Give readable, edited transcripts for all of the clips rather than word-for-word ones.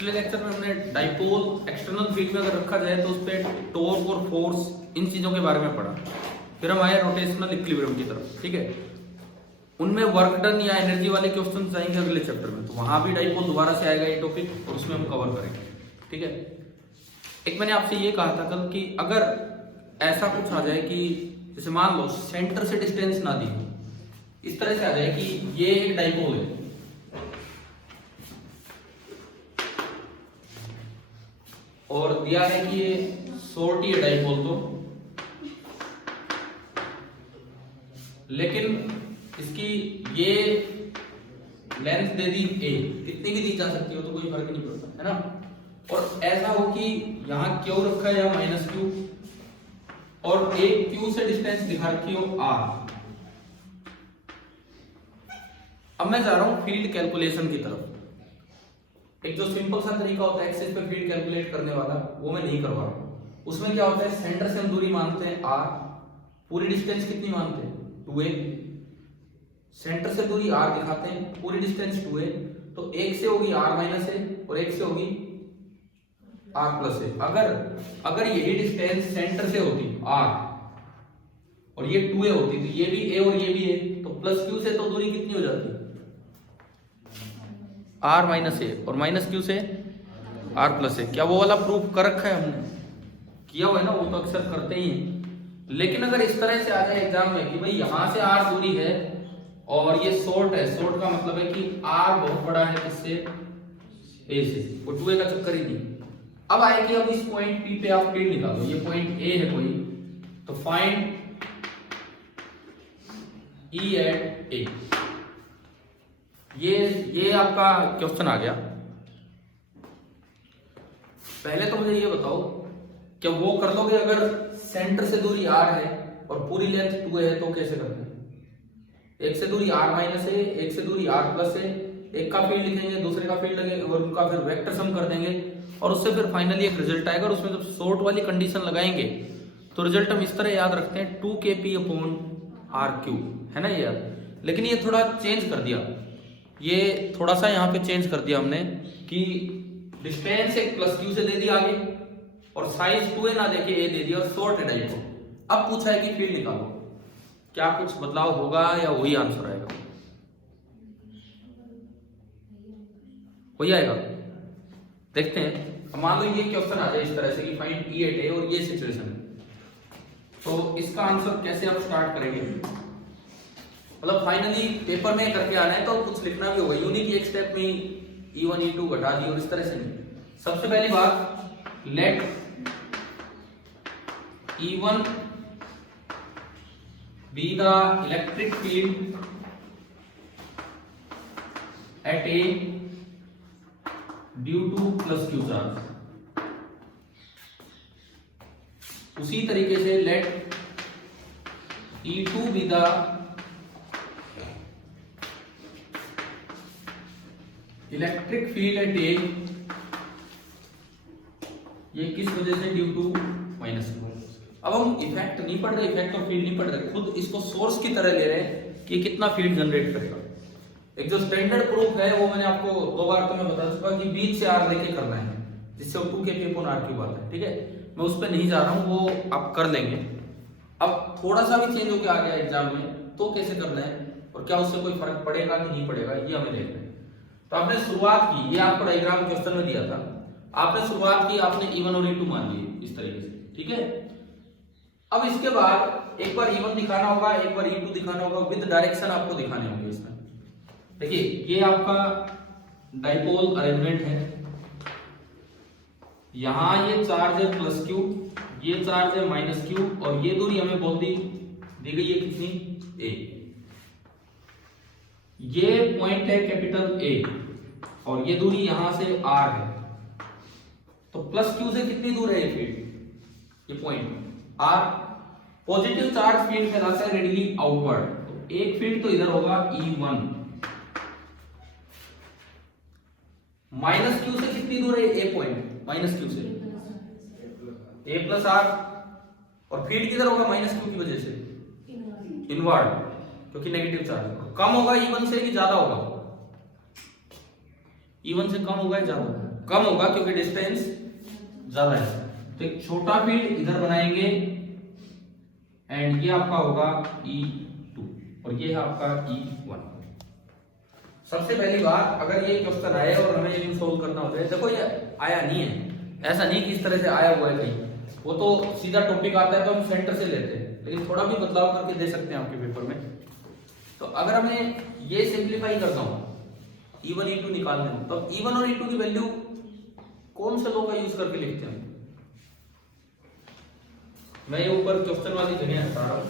पिछले लेक्चर में हमने डाइपोल एक्सटर्नल फील्ड में अगर रखा जाए तो उस पर टॉर्क और फोर्स इन चीजों के बारे में पढ़ा। फिर हम आए रोटेशनल इक्विलिब्रियम की तरफ, ठीक है। उनमें वर्क डन या एनर्जी वाले क्वेश्चन आएंगे अगले चैप्टर में, तो वहां भी डाइपोल दोबारा से आएगा ये टॉपिक और उसमें हम कवर करेंगे, ठीक है। एक मैंने आपसे ये कहा था कल कि अगर ऐसा कुछ आ जाए कि जैसे मान लो सेंटर से डिस्टेंस ना दी, इस तरह से आ जाए कि ये एक डाइपोल है और दिया है कि ये शॉर्ट ही है डाइपोल, तो लेकिन इसकी ये लेंथ दे दी a, कितनी भी दी जा सकती हो तो कोई फर्क नहीं पड़ता, है ना। और ऐसा हो कि यहाँ क्यू रखा है या माइनस क्यू और एक क्यू से डिस्टेंस दिखा रखी हो r। अब मैं जा रहा हूं फील्ड कैलकुलेशन की तरफ। एक जो सिंपल सा तरीका होता है एक्सिस पे फील्ड कैलकुलेट करने वाला, वो मैं नहीं करवा रहा हूं। उसमें क्या होता है, सेंटर से हम दूरी मानते हैं r, पूरी डिस्टेंस कितनी मानते हैं 2a, सेंटर से दूरी r दिखाते हैं, पूरी डिस्टेंस 2a, तो एक से होगी r माइनस a और एक से होगी r प्लस a। अगर यही डिस्टेंस सेंटर से होती r और ये 2a होती तो ये भी a और ये भी a, तो प्लस q से तो दूरी कितनी हो जाती r माइनस a और माइनस q से r प्लस a। क्या वो वाला प्रूफ कर रखा है हमने? किया हुआ है ना, वो तो अक्सर करते ही हैं। लेकिन अगर इस तरह से आ जाए एग्जाम में कि भाई यहां से r दूरी है और ये शॉर्ट है, शॉर्ट का मतलब है कि r बहुत बड़ा है किससे, a से, वो 2a का चक्कर ही नहीं। अब आए कि अब इस पॉइंट P पे आप फील्ड निकालो, ये पॉइंट A है कोई, तो फाइंड E एट A। ये आपका क्वेश्चन आ गया। पहले तो मुझे ये बताओ क्या वो कर लोगे अगर सेंटर से दूरी r है और पूरी लेंथ 2a है तो कैसे करते हैं? एक से दूरी r माइनस है, एक से दूरी r प्लस है, एक का फील्ड लिखेंगे, दूसरे का फील्ड लगेगा और उनका फिर वेक्टर सम कर देंगे और उससे फिर फाइनली एक रिजल्ट आएगा। और उसमें जब शॉर्ट वाली कंडीशन लगाएंगे तो रिजल्ट हम इस तरह याद रखते हैं 2kp अपॉन r3, है ना ये याद। लेकिन ये थोड़ा चेंज कर दिया, ये थोड़ा सा यहाँ पे चेंज कर दिया हमने कि डिस्टेंस एक प्लस q से दे दी आगे और साइज 2a ना देके a दे दिया और शॉर्ट है डाइपोल। अब पूछा है कि फील्ड निकालो, क्या कुछ बदलाव होगा या वही आंसर आएगा? वही आएगा, देखते हैं। मान लो ये क्वेश्चन आ जाए इस तरह से कि फाइंड E एट A और ये सिचुएशन है, तो इसका आंसर कैसे आप स्टार्ट करेंगे? मतलब फाइनली पेपर में करके आना है तो कुछ लिखना भी होगा, यूनिक एक स्टेप में E1 E2 घटा दी और इस तरह से नहीं। सबसे पहली बात, late E1 be the electric field at A due to plus q charge। उसी तरीके से let E2 be the electric field at A, ये किस वजह से, ड्यू टू माइनस q। अब हम इफेक्ट नहीं पढ़ रहे, इफेक्ट ऑफ फील्ड नहीं पढ़ रहे, खुद इसको सोर्स की तरह ले रहे हैं कि कितना फील्ड जनरेट करेगा। एक जो स्टैंडर्ड प्रूफ है वो मैंने आपको 2 बार तो मैं बता चुका कि बीच से r लेके करना है, जिससे 2kp अपॉन r3 आता है, ठीक है। मैं उस पर नहीं जा रहा हूँ, वो आप कर लेंगे। अब थोड़ा सा भी चेंज होकर आ गया एग्जाम में तो कैसे करना है और क्या उससे कोई फर्क पड़ेगा कि नहीं पड़ेगा, ये हमें देखना है। तो आपने शुरुआत की, ये आपको डायग्राम क्वेश्चन में दिया था, आपने शुरुआत की, आपने E1 और E2 मान लिए इस तरीके से, ठीक है। अब इसके बाद एक बार E1 दिखाना होगा, एक बार E2 दिखाना होगा, विद डायरेक्शन आपको दिखाने होंगे इसमें। देखिए ये आपका डाइपोल अरेंजमेंट है, यहां ये चार्ज है प्लस q, ये चार्ज है माइनस q और ये दूरी हमें बोल दी गई है कितनी, a। ये पॉइंट है कैपिटल A और ये दूरी यहां से r है, तो प्लस q से कितनी दूर है ये फील्ड, ये point r। Positive charge field फैलाता है रेडियली आउटवर्ड, तो एक फील्ड तो इधर होगा E1। माइनस q से कितनी दूर है a पॉइंट, माइनस q से a प्लस r, और फील्ड किधर होगा माइनस q की वजह से, इनवर्ड, क्योंकि नेगेटिव चार्ज। कम होगा E1 से कि ज्यादा होगा, E1 से कम होगा या ज्यादा होगा? कम होगा क्योंकि डिस्टेंस ज्यादा है। तो एक छोटा फील्ड इधर बनाएंगे एंड ये आपका होगा E2 और ये है आपका E1। सबसे पहली बात, अगर ये क्वेश्चन आए और हमें ये सोल्व करना होता है, देखो ये आया नहीं है, ऐसा नहीं कि इस तरह से आया हुआ है कहीं, वो तो सीधा टॉपिक आता है तो हम सेंटर से लेते हैं, लेकिन थोड़ा भी बदलाव करके दे सकते हैं आपके पेपर में। तो अगर हमें ये सिंप्लीफाई करता हूं, E1 E2 निकालने हो, तो E1 और E2 की वैल्यू कौन से लॉ का यूज करके लिखते हैं? मैं ये ऊपर क्वेश्चन वाली जगह हटा रहा हूं।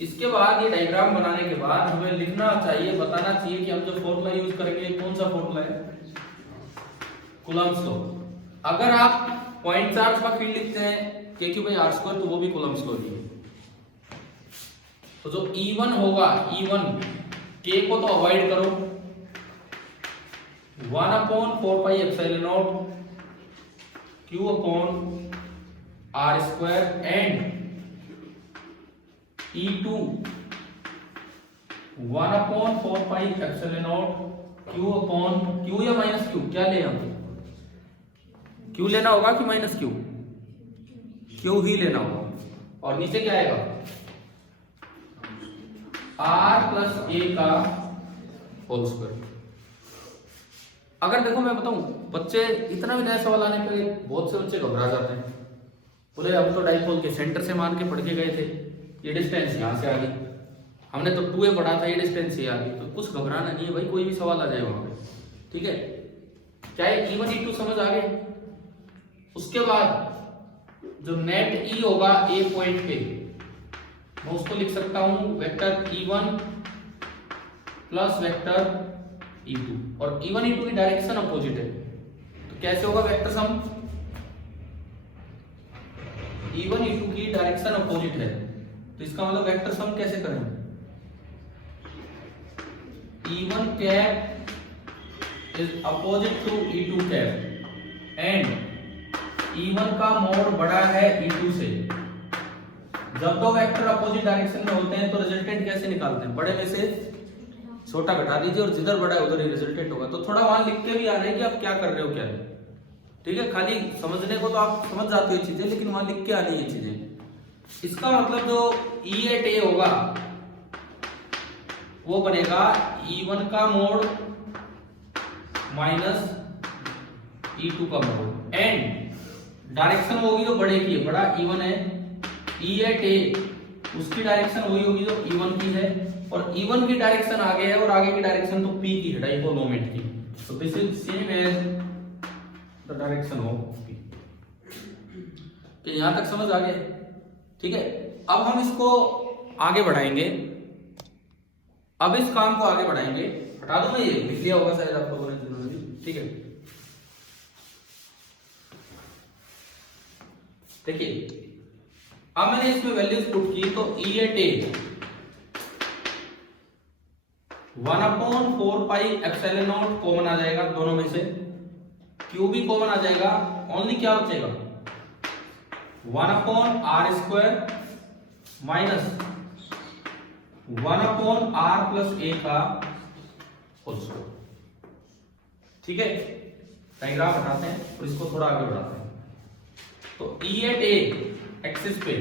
इसके बाद ये डायग्राम बनाने के बाद हमें लिखना चाहिए, बताना चाहिए कि हम जो फॉर्मूला यूज करेंगे कौन सा फॉर्मूला है, कूलम्ब्स लॉ। अगर आप पॉइंट चार्ज का फील्ड लिखते हैं k/r², तो वो भी कूलम्ब्स लॉ ही है। तो जो E1 होगा, E1 k को तो अवॉइड करो, 1/4πε0 q/r² एंड E2 1/4πε0 q या माइनस q, क्या ले हम, q लेना होगा कि माइनस q? q ही लेना होगा। और नीचे क्या आएगा, r+a का होल स्क्वायर। अगर देखो मैं बताऊं, बच्चे इतना भी नया सवाल आने पे बहुत से बच्चे घबरा जाते हैं, बोले हम तो डाइपोल के सेंटर से मान के पढ़ के गए थे, ये डिस्टेंस यहाँ से आ गई, हमने तो 2a पढ़ा था, ये डिस्टेंस ये आ गई। तो कुछ घबराना नहीं है भाई, कोई भी सवाल आ जाए वहां पे, ठीक है। क्या E1 E2 समझ आ गए? उसके बाद जो नेट E होगा A पॉइंट पे, मैं उसको लिख सकता हूं vector E1 plus vector E2, और E1 E2 की डायरेक्शन अपोजिट है, तो कैसे होगा वेक्टर सम? E1 E2 की डायरेक्शन अपोजिट है, तो इसका मतलब वेक्टर सम कैसे करें? E1 cap is opposite to E2 cap and E1 का मोड बड़ा है E2 से। जब दो वेक्टर अपोजिट डायरेक्शन में होते हैं तो रिजल्टेंट कैसे निकालते हैं? बड़े में से छोटा घटा दीजिए और जिधर बड़ा है उधर ही रिजल्टेंट होगा। तो थोड़ा वहां लिख के भी आ रहे हैं कि आप क्या कर रहे हो, क्या नहीं, ठीक है। खाली समझने को तो आप समझ जाते हो चीजें, लेकिन वहां लिख के आनी है चीजें। इसका मतलब जो E8A होगा वो बनेगा E1 का मोड माइनस E2 का मोड एंड डायरेक्शन होगी जो बड़े की है, बड़ा E1 है, E8A उसकी डायरेक्शन वही होगी जो E1 की है, और E1 की डायरेक्शन आगे है और आगे की डायरेक्शन तो P की है, डाइपोल मोमेंट की। तो this is same as the direction of P। तो यहां तक समझ आ गया, ठीक है। अब हम इसको आगे बढ़ाएंगे, अब इस काम को आगे बढ़ाएंगे। हटा दो, मैं ये लिख लिया होगा शायद आप लोगों ने जरूरी, ठीक है। देखिए अब मैंने इसमें वैल्यूज पुट की, तो E8A 1/4πε0 कॉमन आ जाएगा दोनों में से, Q भी कॉमन आ जाएगा, ओनली क्या बचेगा 1/r² माइनस 1/r+a का होल स्क्वायर, ठीक है। डायग्राम हटाते हैं और इसको थोड़ा आगे बढ़ाते हैं। तो E8A एक्सिस पे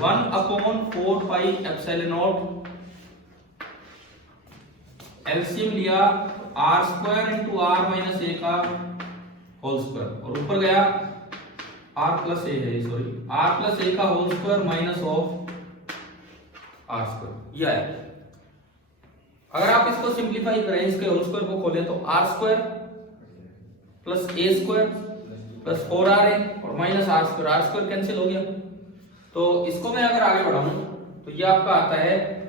1/4πε0 एलसीएम लिया r² × r-a का होल स्क्वायर, और ऊपर गया r+a है, सॉरी r+a का whole square minus of r², ये आया। अगर आप इसको सिंप्लीफाई करें, इसके होल स्क्वायर को खोलें, तो r² plus a² plus 4ra और माइनस r² कैंसिल हो गया। तो इसको मैं अगर आगे बढ़ाऊं तो ये आपका आता है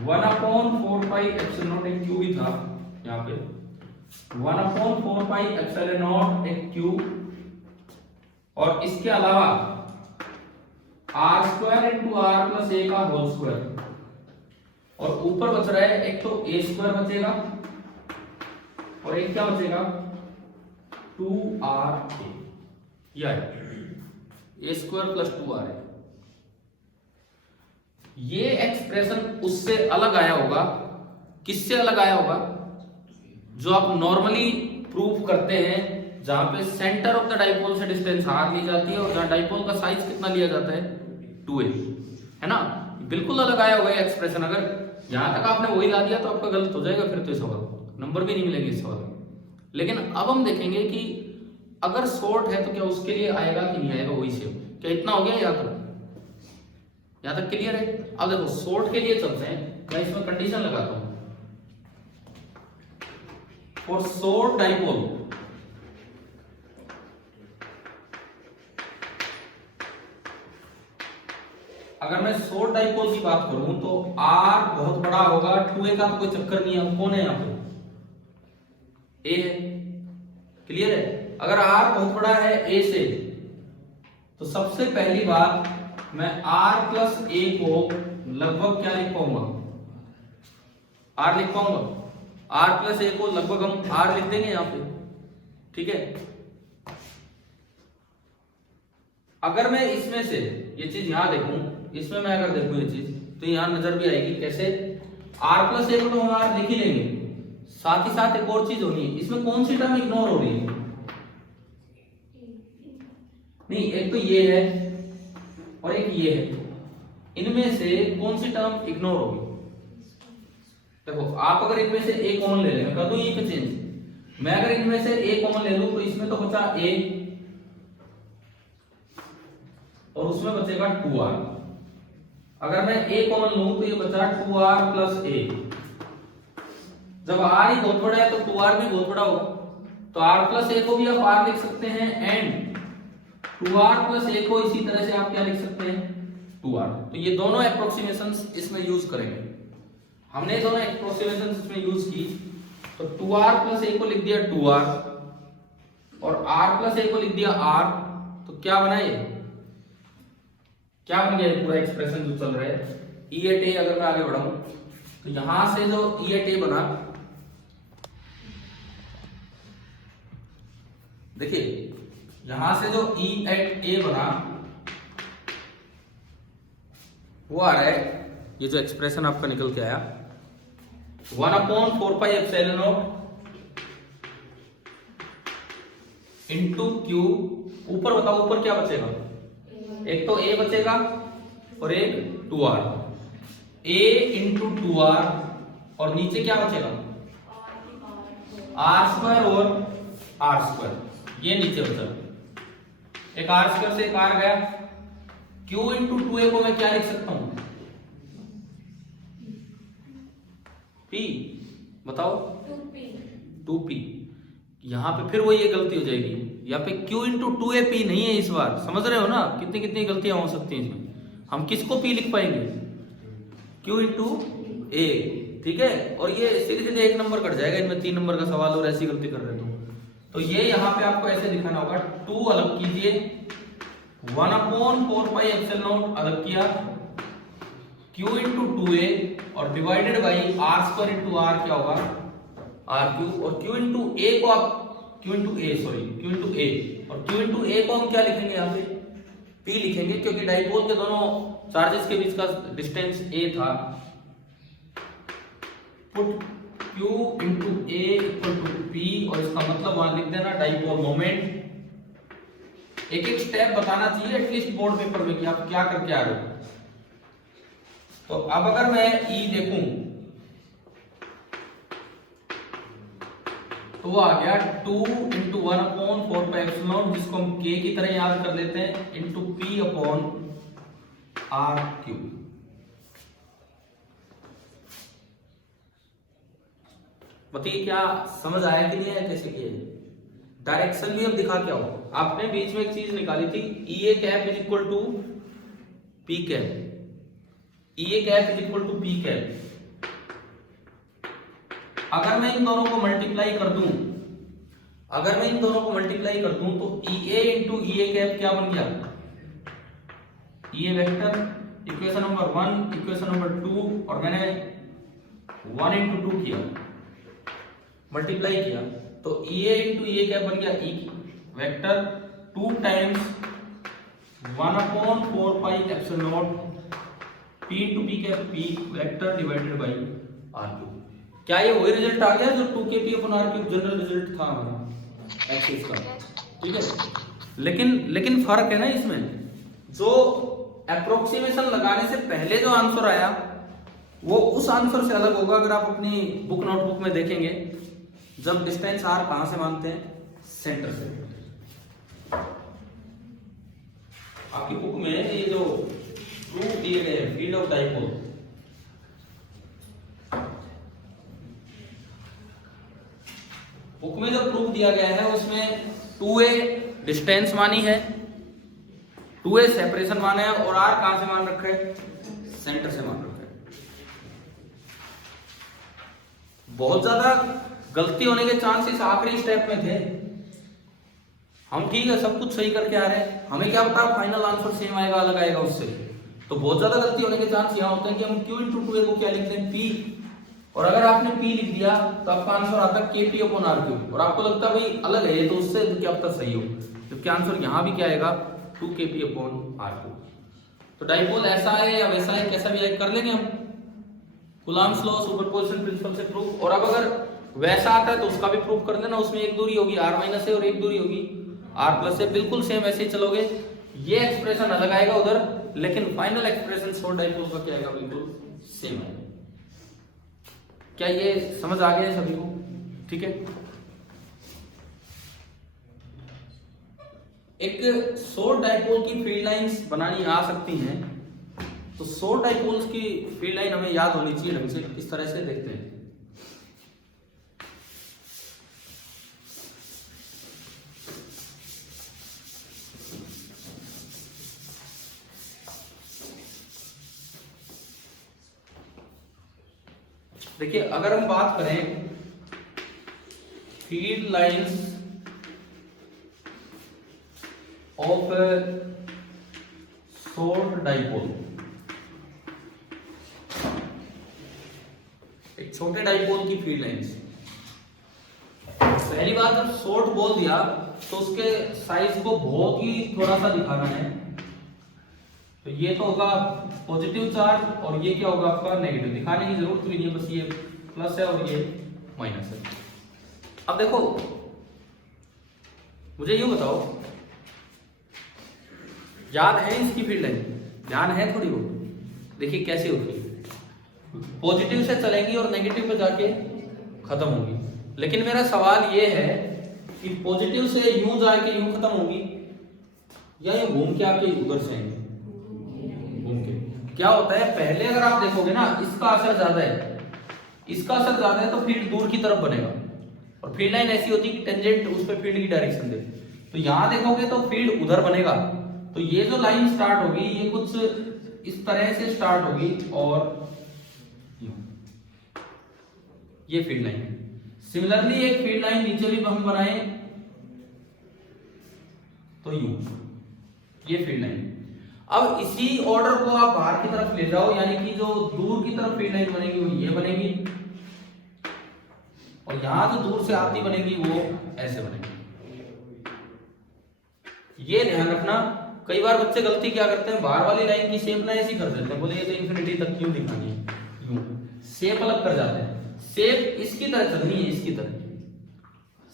1/4πε0, एक q भी था यहाँ पे, 1/4πε0 एक q, और इसके अलावा r² × r+a का होल स्क्वायर, और ऊपर बच रहा है एक तो a² बचेगा और एक क्या बचेगा 2ra, यह a² + 2ra। ये एक्सप्रेशन उससे अलग आया होगा किससे अलग आया होगा? जो आप नॉर्मली प्रूफ करते हैं जहां पे सेंटर ऑफ द डाइपोल से डिस्टेंस r ली जाती है और जहां डाइपोल का साइज कितना लिया जाता है 2a, है ना? बिल्कुल अलग आया होगा ये एक्सप्रेशन। अगर यहां तक आपने वही ला दिया तो आपका गलत हो जाएगा, फिर तो सवाल नंबर भी नहीं मिलेंगे इस सवाल में। लेकिन अब हम देखेंगे कि अगर शॉर्ट है तो क्या उसके लिए आएगा कि नहीं आएगा वही सेम। क्या इतना हो गया? यहाँ तक क्लियर है? अब देखो शॉर्ट के लिए चलते हैं, मैं इसमें कंडीशन लगाता हूं। फॉर शॉर्ट डाइपोल अगर मैं शॉर्ट डाइपोल की बात करूं तो r बहुत बड़ा होगा, 2a का तो कोई चक्कर नहीं है। कौन है यहाँ पे? a है, क्लियर है? अगर r बहुत बड़ा है a से तो सबसे पहली बात मैं r प्लस a को लगभग क्या लिख पाऊंगा? r लिख पाऊंगा। r प्लस a को लगभग हम r लिख देंगे यहाँ पे, ठीक है? अगर मैं इसमें से ये चीज यहां देखूं, इसमें मैं अगर देखूं ये चीज तो यहां नजर भी आएगी। कैसे? r प्लस a को तो हम r लिख ही लेंगे, साथ ही साथ एक और चीज होनी है। इसमें कौन सी टर्म इग्नोर हो रही है? नहीं, एक तो ये है और एक ये है, इनमें से कौन सी टर्म इग्नोर होगी? देखो आप अगर इनमें से a कॉमन ले लें, कर दूं ये पे चेंज। मैं अगर इनमें से a कॉमन ले लूं तो इसमें तो बचा a और उसमें बचेगा 2r। अगर मैं a कॉमन लूं तो ये बचा 2r प्लस a। जब r ही बहुत बड़ा है तो 2r भी बहुत बड़ा होगा, तो r प्लस a को भी आप r लिख सकते हैं एंड 2r प्लस a को इसी तरह से आप क्या लिख सकते हैं? 2r। तो ये दोनों एप्रोक्सीमेशंस इसमें यूज करेंगे। हमने दोनों एप्रोक्सीमेशंस इसमें यूज की, तो 2r प्लस a को लिख दिया 2r और r प्लस a को लिख दिया r। तो क्या बना ये? क्या बन गया पूरा एक्सप्रेशन जो चल रहा है E एट ए? अगर मैं आगे बढ़ाऊं तो यहां से जो E एट ए बना, देखिए यहां से जो E एट ए बना वो आ रहा है, ये जो एक्सप्रेशन आपका निकल के आया 1/4 pi epsilon not into Q. ऊपर बताओ, ऊपर क्या बचेगा? एक तो a बचेगा और एक 2r। a इंटू 2r और नीचे क्या बचेगा? r स्क्वायर और r स्क्वायर, ये नीचे बचा। एक r स्क्वायर से एक r गया। q इंटू 2a को मैं क्या लिख सकता हूं? p, बताओ 2p। यहां पे फिर वही ये गलती हो जाएगी, यहाँ पे q इंटू 2ap नहीं है इस बार। समझ रहे हो ना कितनी कितनी गलतियां हो सकती हैं इसमें? हम किसको p लिख पाएंगे? q इंटू a, ठीक है? और ये सीधे सीधे एक नंबर कट जाएगा, इनमें 3 नंबर का सवाल और ऐसी गलती कर रहे तो ये यहाँ पे आपको ऐसे दिखाना होगा। 2 अलग कीजिए, 1/4 पाई एप्सिलॉन नॉट अलग किया, q इंटू 2a और divided by r square into r क्या होगा? r cube. और q इंटू a को आप q इंटू a और q इंटू a को हम क्या लिखेंगे? यहाँ पे p लिखेंगे, क्योंकि डाइपोल के दोनों चार्जेस के बीच का डिस्टेंस a था। Put q into a equal to p और इसका मतलब वहां लिख देना डाइपोल मोमेंट। एक एक स्टेप बताना चाहिए एटलीस्ट बोर्ड पेपर में कि आप क्या करके आ रहे हो। तो अब अगर मैं E देखूं तो वो आ गया 2 इंटू 1/4 पाई एप्सिलॉन, जिसको हम k की तरह याद कर लेते हैं, into p upon r cube. बताइए क्या समझ आया कि नहीं आया? कैसे किया? डायरेक्शन भी अब दिखा क्या हो। आपने बीच में एक चीज निकाली थी, EA cap is equal to P cap. EA cap is equal to P cap. अगर मैं इन दोनों को मल्टीप्लाई कर दूं, तो EA इंटू EA कैप क्या बन गया? EA vector, equation number 1, equation number 2, और मैंने 1 इंटू 2 किया, मल्टीप्लाई किया, तो EA इंटू EA कैप बन गया E vector 2 times 1/4 pi epsilon not P into P cap P vector divided by R cube. क्या ये वही रिजल्ट आ गया जो 2kp upon r cube general result था हमारा एक्सिस का, ठीक है। लेकिन फर्क है ना इसमें, जो अप्रोक्सीमेशन लगाने से पहले जो आंसर आया वो उस आंसर से अलग होगा। अगर आप अपनी बुक नोटबुक में देखेंगे, जब डिस्टेंस r कहां से मानते हैं, सेंटर से। आपकी बुक में ये जो प्रूफ दिए गए हैं फील्ड ऑफ डाइपोल, बुक में जो प्रूफ दिया गया है उसमें 2a डिस्टेंस मानी है, 2a सेपरेशन माना है, और r कहां से मान रखा है, सेंटर से मान रखा है। बहुत ज्यादा गलती होने के चांसेस आखिरी स्टेप में थे। हम ठीक है सब कुछ सही करके आ रहे हैं, हमें क्या पता फाइनल आंसर सेम आएगा अलग आएगा उससे। तो बहुत ज्यादा गलती होने के चांस यहाँ होते हैं कि हम q इंटू 2a को क्या लिखते हैं, p, और अगर आपने p लिख दिया तो आपका आंसर आता है kp अपॉन r क्यूब, और आपको लगता है भाई अलग है ये तो उससे क्या पता सही हो, जबकि आंसर यहाँ भी क्या आएगा 2kp अपॉन r क्यूब। तो डाइपोल ऐसा है या वैसा है, कैसा भी है कर लेंगे हम, कूलम्ब्स लॉ सुपरपोजिशन प्रिंसिपल से प्रूफ। और अब अगर वैसा आता है तो उसका भी प्रूफ कर लेना, उसमें एक दूरी होगी r माइनस है और एक दूरी होगी r प्लस है, बिल्कुल सेम ऐसे ही चलोगे। ये एक्सप्रेशन अलग आएगा उधर, लेकिन फाइनल एक्सप्रेशन शॉर्ट डाइपोल का क्या आएगा, बिल्कुल सेम है। क्या ये समझ आ गया है सभी को, ठीक है। एक शॉर्ट डाइपोल की फील्ड लाइंस बनानी आ सकती हैं, तो शॉर्ट डाइपोल्स की फील्ड लाइन हमें याद होनी चाहिए ढंग से। किस तरह से देखते हैं, देखिए अगर हम बात करें field lines of short dipole, एक छोटे डाइपोल की फील्ड लाइंस, पहली बात जब शॉर्ट बोल दिया तो उसके साइज को बहुत ही थोड़ा सा दिखाना है। तो ये तो होगा पॉजिटिव चार्ज और ये क्या होगा आपका नेगेटिव, दिखाने की जरूरत भी नहीं है, बस ये प्लस है और ये माइनस है। अब देखो मुझे यूं बताओ, याद है इसकी फील्ड लाइन, ध्यान है थोड़ी बहुत, देखिए कैसे होती है, पॉजिटिव से चलेंगी और नेगेटिव पे जाके खत्म होगी। लेकिन मेरा सवाल ये है कि पॉजिटिव से यूं जाके यूं खत्म होगी या ये घूम के आके उधर से आएंगे, घूम के। क्या होता है पहले अगर आप देखोगे ना, इसका असर ज्यादा है, इसका असर ज्यादा है तो फील्ड दूर की तरफ बनेगा, और फील्ड लाइन ऐसी होती है कि टेंजेंट उस पर फील्ड की डायरेक्शन दे। तो यहां देखोगे तो फील्ड उधर बनेगा, तो ये जो लाइन स्टार्ट होगी ये कुछ इस तरह से स्टार्ट होगी और ये फील्ड लाइन है। सिमिलरली एक फील्ड लाइन नीचे भी हम बनाए तो ये फील्ड लाइन। अब इसी ऑर्डर को आप बाहर की तरफ ले जाओ, यानी कि जो दूर की तरफ फील्ड लाइन बनेगी वो ये बनेगी, और यहां जो दूर से आती बनेगी वो ऐसे बनेगी। ये ध्यान रखना, कई बार बच्चे गलती क्या करते हैं, बाहर वाली लाइन की शेप ना ऐसी कर देते हैं, बोले ये तो इंफिनिटी तक क्यों दिखानी है, यूं शेप अलग कर जाते हैं। शेप इसकी तरह चलनी है, इसकी तरह,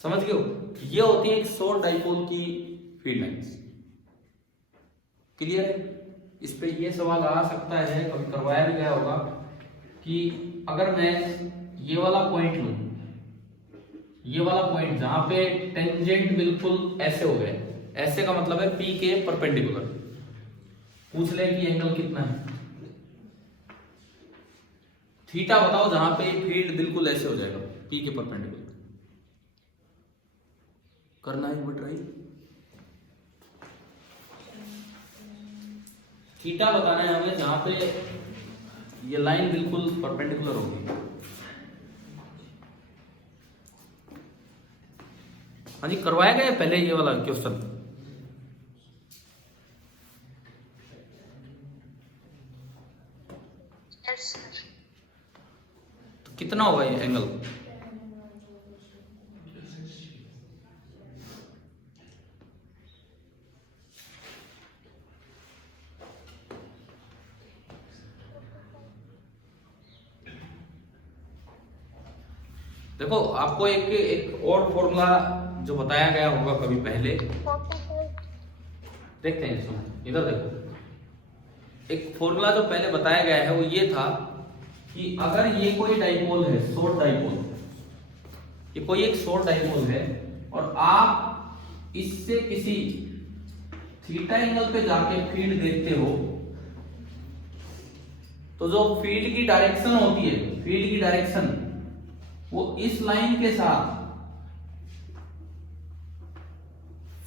समझ गए हो। ये होती है एक शॉर्ट डाइपोल की फील्ड लाइंस। क्लियर है। इस पे ये सवाल आ सकता है, कभी करवाया भी गया होगा, कि अगर मैं ये वाला पॉइंट लूं, ये वाला पॉइंट जहां पे टेंजेंट बिल्कुल ऐसे हो गए, ऐसे का मतलब है P के परपेंडिकुलर, पूछ ले कि एंगल कितना है, थीटा बताओ, जहां पे फील्ड बिल्कुल ऐसे हो जाएगा P के परपेंडिकुलर। करना है एक ट्राई, थीटा बताना है हमें जहां पे ये लाइन बिल्कुल परपेंडिकुलर होगी। हाँ जी, करवाया गया पहले ये वाला क्वेश्चन। तो कितना होगा ये एंगल, देखो आपको एक और फॉर्मूला जो बताया गया होगा कभी पहले, देखते हैं इसमें, इधर देखो। एक फॉर्मूला जो पहले बताया गया है वो ये था कि अगर ये कोई डाइपोल है, शॉर्ट डाइपोल, ये कोई एक शॉर्ट डाइपोल है और आप इससे किसी थीटा एंगल पे जाके फील्ड देखते हो, तो जो फील्ड की डायरेक्शन होती है, फील्ड की डायरेक्शन वो इस लाइन के साथ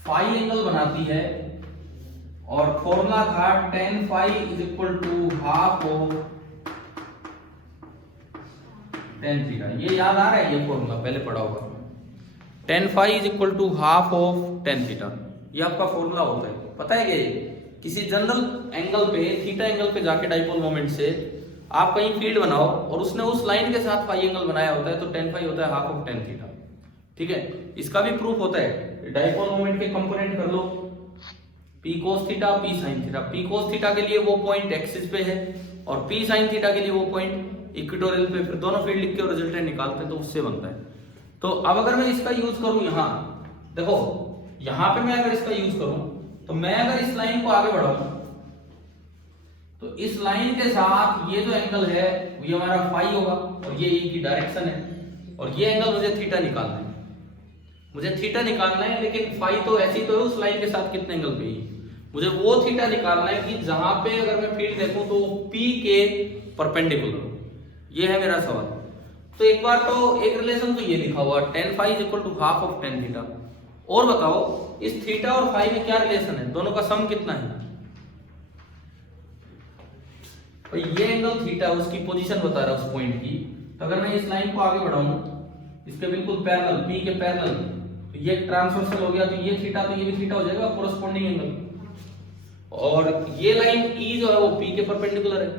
फाई एंगल बनाती है। और फॉर्मूला था tan phi is equal to half of tan theta. ये याद आ रहा है, ये फॉर्मूला पहले पढ़ा होगा। tan phi is equal to half of tan theta, ये आपका फॉर्मूला होता है। पता है कि किसी जनरल एंगल पे, थीटा एंगल पे जाके डाइपोल मोमेंट से आप कहीं फील्ड बनाओ और उसने उस लाइन के साथ फाई एंगल बनाया होता है, तो tan फाई होता है हाफ ऑफ tan थीटा। ठीक है, इसका भी प्रूफ होता है। डाइपोल मोमेंट के कंपोनेंट कर लो, p cos theta, p sin theta. p cos theta के लिए वो पॉइंट एक्सिस पे है और p sin थीटा के लिए वो पॉइंट इक्वेटोरियल पे। फिर दोनों फील्ड लिख के और रिजल्टेंट निकालते हैं, तो उससे बनता है। तो अब अगर मैं इसका यूज करूं, यहां देखो, यहां पे मैं अगर इसका यूज करूं, तो मैं अगर इस लाइन को आगे बढ़ाऊं, तो इस लाइन के साथ ये जो एंगल है ये हमारा फाई होगा और ये e की डायरेक्शन है, और ये एंगल मुझे थीटा निकालना है। मुझे थीटा निकालना है, लेकिन फाई तो ऐसी तो है उस लाइन के साथ कितने एंगल पे ही, मुझे वो थीटा निकालना है कि जहां पे अगर मैं फील्ड देखूं तो P के परपेंडिकुलर हो। ये है मेरा सवाल। तो एक बार तो एक रिलेशन तो ये लिखा हुआ tan phi is equal to half of tan theta. और बताओ इस थीटा और फाई में क्या रिलेशन है, दोनों का सम कितना है? तो ये एंगल थीटा उसकी पोजीशन बता रहा है उस पॉइंट की। तो अगर मैं इस लाइन को आगे बढ़ाऊं, इसके बिल्कुल पैरेलल, P के पैरेलल, तो ये ट्रांसवर्सल हो गया, तो ये थीटा तो ये भी थीटा हो जाएगा, कोरस्पॉन्डिंग एंगल। और ये लाइन E जो है वो P के परपेंडिकुलर है।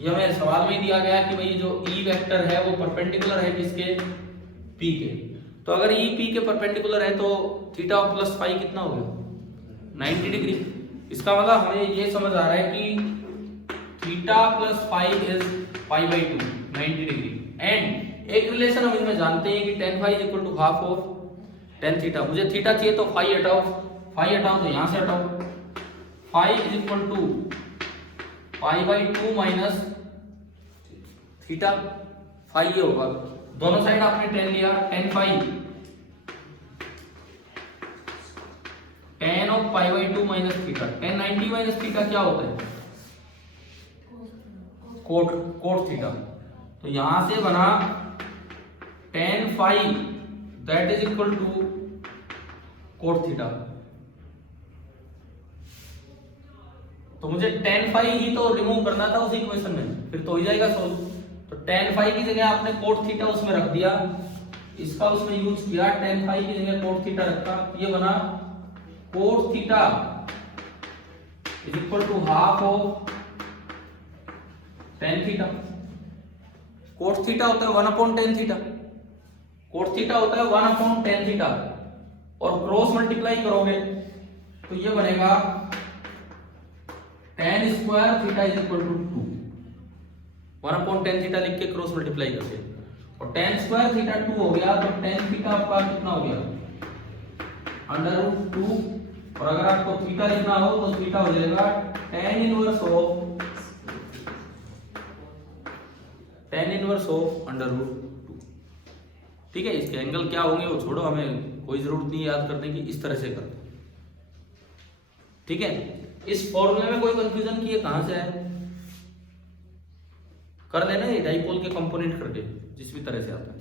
ये हमें सवाल में दिया गया कि भाई जो E वेक्टर है वो परपेंडिकुलर है किसके? P के। तो अगर E P के परपेंडिकुलर है तो थीटा प्लस फाई कितना हो गया? 90 डिग्री। इसका मतलब हमें ये समझ आ रहा है कि theta plus phi is pi by 2, 90 degree. And एक रिलेशन हम इसमें जानते हैं कि tan phi is equal to half of tan theta. मुझे थीटा चाहिए तो फाई हटाओ, फाई हटाओ तो यहां से हटाओ, phi is equal to pi by 2 minus theta. Phi ये होगा, दोनों साइड आपने tan लिया, tan phi tan of pi by 2 minus theta. tan 90 minus theta क्या होता है? Cot theta. तो यहां से बना tan phi that is equal to cot theta. तो मुझे tan फाई ही तो रिमूव करना था उस इक्वेशन में, फिर तो हो जाएगा सोल्व। तो tan फाई की जगह आपने कोट थीटा उसमें रख दिया, इसका उसमें यूज किया, tan फाई की जगह कोट थीटा रखा, ये बना cot theta is equal to half of tan theta. Cot theta होता है 1 upon tan theta, cot theta होता है 1 अपॉन tan थीटा, और क्रॉस मल्टीप्लाई करोगे तो ये बनेगा tan square theta is equal to 2। 1 upon tan theta लिख के क्रॉस मल्टीप्लाई करके, और tan स्क्वायर थीटा 2 हो गया, तो tan थीटा आपका कितना हो गया? √2। और अगर आपको थीटा लिखना हो तो थीटा हो जाएगा tan इनवर्स ऑफ √2। ठीक है, इसके एंगल क्या होंगे वो छोड़ो, हमें कोई जरूरत नहीं याद करने की, इस तरह से करते। ठीक है, इस फॉर्मूले में कोई कंफ्यूजन की है कहां से आया? कर लेना ये डाइपोल के कंपोनेंट करके, जिस भी तरह से आता है।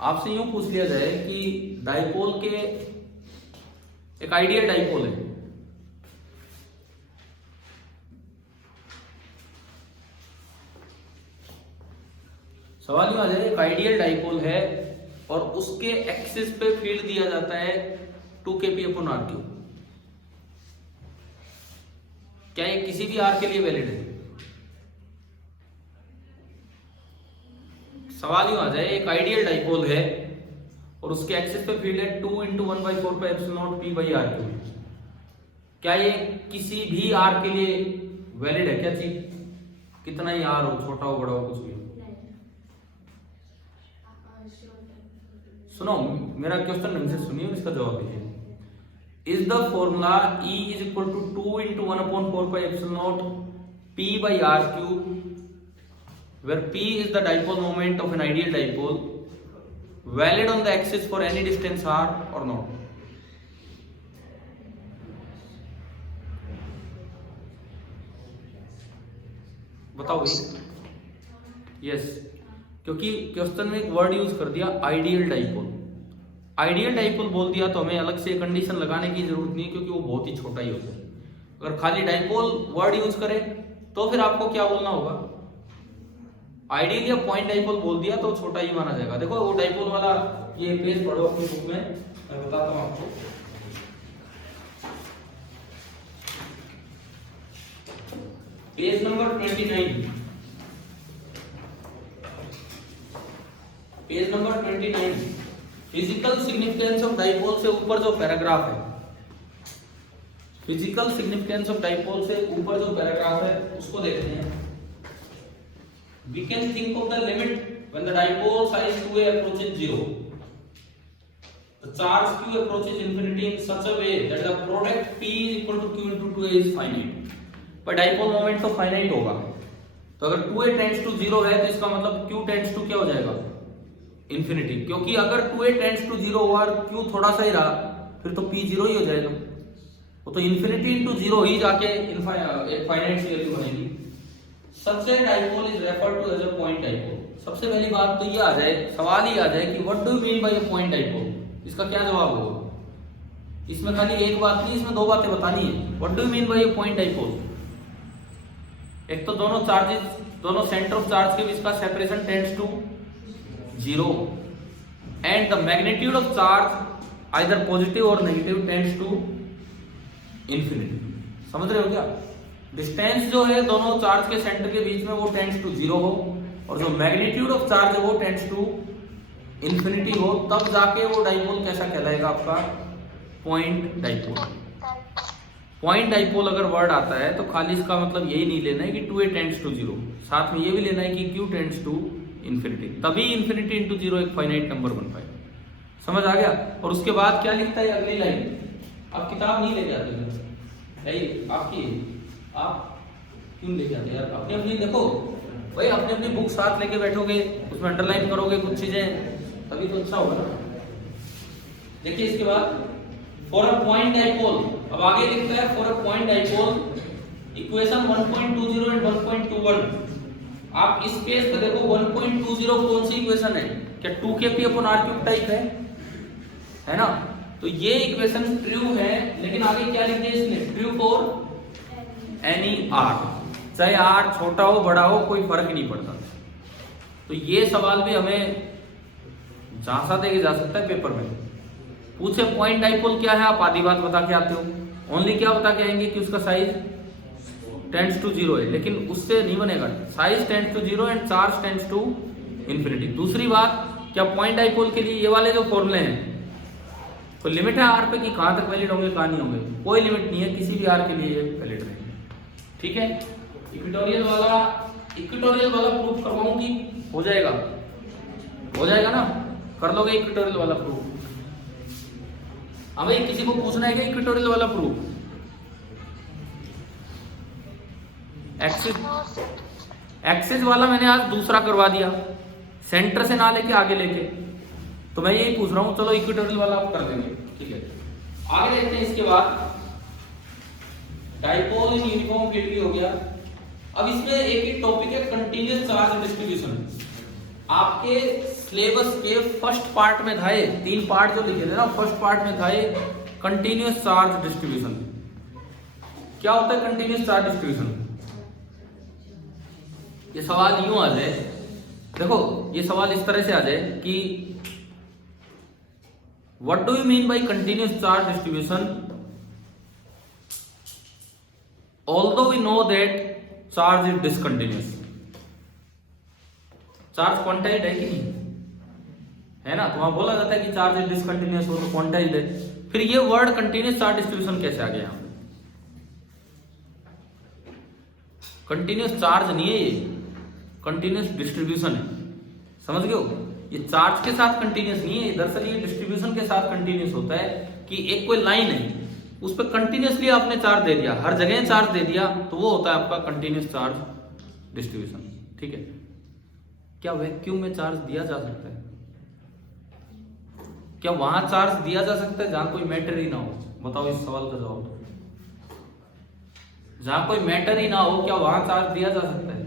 आपसे यूं पूछ लिया जाए कि डाइपोल के, एक आइडियल डाइपोल है, सवाल यूं आ जाए, एक आइडियल डाइपोल है और उसके एक्सिस पे फील्ड दिया जाता है 2kp/r3। क्या ये किसी भी आर के लिए वैलिड है? सवाल यूं आ जाए, एक आइडियल डाइपोल है और उसके एक्सिस पे फील्ड है 2 × 1/4πε0 p/r³। क्या ये किसी भी आर के लिए वैलिड है? क्या चीज, कितना ही आर हो, छोटा हो बड़ा हो कुछ भी हो। सुनो मेरा क्वेश्चन ढंग से सुनिए और इसका जवाब दीजिए। Is the formula E = 2 × 1/4πε0 p/r³ where p is the dipole moment of an ideal dipole valid on the axis for any distance r or not? बताओ भाई। यस, क्योंकि क्वेश्चन में एक वर्ड यूज कर दिया आइडियल डाइपोल। आइडियल डाइपोल बोल दिया तो हमें अलग से कंडीशन लगाने की जरूरत नहीं, क्योंकि वो बहुत ही छोटा ही होता है। अगर खाली डाइपोल वर्ड यूज करें तो फिर आपको क्या बोलना होगा? आइडियल या पॉइंट डाइपोल बोल दिया तो छोटा ही माना जाएगा। देखो वो डाइपोल वाला ये पेज पढ़ो अपनी बुक में, मैं बताता हूं आपको। Page number 29, page number 29, physical significance of dipole से ऊपर जो पैराग्राफ है, फिजिकल सिग्निफिकेंस ऑफ डाइपोल से ऊपर जो पैराग्राफ है उसको देखते हैं। We can think of the limit when the dipole size 2a approaches 0. The charge q approaches infinity in such a way that the product p is equal to q into 2a is finite. पर dipole moment तो finite होगा, तो अगर 2a tends to 0 है तो इसका मतलब q tends to क्या हो जाएगा? इंफिनिटी। क्योंकि अगर 2a टेंड्स टू 0 हुआ और q थोड़ा सा ही रहा फिर तो p 0 ही हो जाएगा। वो तो इंफिनिटी इंटू 0 ही जाके एक फाइनाइट सी वैल्यू बनेगी। सबसे dipole is referred to as a point dipole. सबसे पहली बात तो ये आ जाए, सवाल ही आ जाए कि what do you mean bye a point dipole. इसका क्या जवाब होगा? इसमें खाली एक बात नहीं, इसमें दो बातें बतानी है। What do you mean bye a point dipole? एक तो दोनों चार्जेस, दोनों सेंटर ऑफ चार्ज के बीच का separation tends to 0 and the magnitude of charge either positive or negative tends to infinity. समझ रहे हो क्या? डिस्टेंस जो है दोनों चार्ज के सेंटर के बीच में वो टेंड्स टू 0 हो और जो मैग्नीट्यूड ऑफ चार्ज है वो टेंड्स टू इंफिनिटी हो, तब जाके वो डाइपोल कैसा कहलाएगा? आपका पॉइंट डाइपोल। पॉइंट डाइपोल अगर वर्ड आता है तो खाली इसका मतलब यही नहीं लेना है कि 2a टेंड्स टू 0, साथ में ये भी लेना है कि q टेंड्स टू इंफिनिटी, तभी इंफिनिटी इंटू 0 एक फाइनाइट नंबर बन पाएगा। समझ आ गया? और उसके बाद क्या लिखता है अगली लाइन? आप किताब नहीं लेके आते है आपकी, आप क्यों लेके आते यार? अपनी अपनी देखो भाई, अपनी अपनी बुक साथ लेके बैठोगे, उसमें अंडरलाइन करोगे कुछ चीजें, तभी तो अच्छा होगा ना। देखिए इसके बाद फॉर अ पॉइंट डाइपोल, अब आगे लिखता है for a point dipole equation 1.20 and 1.21। आप इस पेज पे देखो 1.20 कौन सी इक्वेशन है? क्या 2kp/r³ टाइप है ना? तो ये इक्वेशन ट्रू है, लेकिन आगे क्या लिख दिया इसने? ट्रू फॉर एनी आर, चाहे आर छोटा हो बड़ा हो कोई फर्क नहीं पड़ता। तो ये सवाल भी हमें झांसा देके जा सकता है पेपर में। पूछे पॉइंट डाइपोल क्या है, आप आधी बात बता के आते हो, ओनली क्या बता के आएंगे कि उसका साइज टेंड्स टू 0 है, लेकिन उससे नहीं बनेगा। Size tends to 0 and charge tends to infinity. दूसरी बात, क्या पॉइंट डाइपोल के लिए ये वाले जो फॉर्मूले हैं कोई लिमिट है आर पे कि कहां तक वैलिड होंगे कहां नहीं होंगे? कोई लिमिट नहीं है, किसी भी आर के लिए ये वैलिड रहेंगे। ठीक है, इक्वेटोरियल वाला प्रूफ करवाऊंगी, हो जाएगा? हो जाएगा ना? कर लोगे इक्वेटोरियल वाला प्रूफ? हाँ भाई, किसी को पूछना है क्या इक्वेटोरियल वाला प्रूफ? एक्सिस वाला मैंने आज दूसरा करवा दिया, सेंटर से ना लेके आगे लेके, तो मैं यही पूछ रहा हूं। चलो इक्वेटोरियल वाला आप कर देंगे, ठीक है। आगे देखते हैं इसके बाद डाइपोल इन यूनिफॉर्म फील्ड भी हो गया। अब इसमें एक एक टॉपिक है कंटीन्यूअस चार्ज डिस्ट्रीब्यूशन। आपके सिलेबस के फर्स्ट पार्ट में था, 3 पार्ट जो लिखे थे ना, फर्स्ट पार्ट में था कंटीन्यूअस चार्ज डिस्ट्रीब्यूशन। क्या होता है कंटीन्यूअस चार्ज डिस्ट्रीब्यूशन? ये सवाल यूं आ जाए, देखो ये सवाल इस तरह से आ जाए कि what do you mean by continuous charge distribution although we know that charge is discontinuous. Charge quantized है कि नहीं है ना? तो वहां बोला जाता है कि चार्ज इज डिसकंटिन्यूअस हो तो क्वांटाइज्ड है। फिर ये वर्ड कंटिन्यूअस चार्ज डिस्ट्रीब्यूशन कैसे आ गया यहाँ पे? कंटिन्यूअस चार्ज नहीं है ये, कंटिन्यूअस डिस्ट्रीब्यूशन है, समझ गए हो? ये चार्ज के साथ कंटिन्यूअस नहीं है, दरअसल ये डिस्ट्रीब्यूशन के साथ कंटिन्यूअस होता है कि एक कोई लाइन है उस पर कंटिन्यूअसली आपने चार्ज दे दिया, हर जगह चार्ज दे दिया, तो वो होता है आपका कंटिन्यूअस चार्ज डिस्ट्रीब्यूशन। ठीक है, क्या वैक्यूम में चार्ज दिया जा सकता है? क्या वहां चार्ज दिया जा सकता है जहां कोई मैटर ही ना हो? बताओ इस सवाल का जवाब। जहां कोई मैटर ही ना हो क्या वहां चार्ज दिया जा सकता है?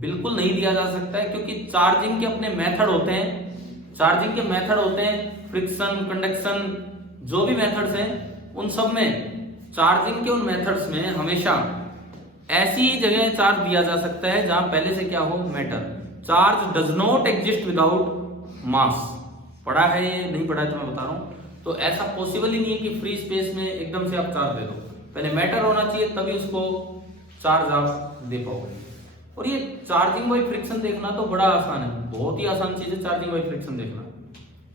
बिल्कुल नहीं दिया जा सकता है, क्योंकि चार्जिंग के अपने मेथड होते हैं। चार्जिंग के मेथड होते हैं फ्रिक्शन, कंडक्शन, जो भी मेथड्स हैं उन सब में, चार्जिंग के उन मेथड्स में हमेशा ऐसी जगह चार्ज दिया जा सकता है जहां पहले से क्या हो, matter. Charge does not exist without mass. पढ़ा है ये? नहीं पढ़ा है तो मैं बता रहा हूं। तो ऐसा पॉसिबल ही नहीं है कि फ्री स्पेस में एकदम से आप चार्ज दे दो, पहले मैटर होना चाहिए तभी उसको चार्ज आप दे पाओगे। और ये चार्जिंग बाई फ्रिक्शन देखना तो बड़ा आसान है, बहुत ही आसान चीज है चार्जिंग बाई फ्रिक्शन देखना।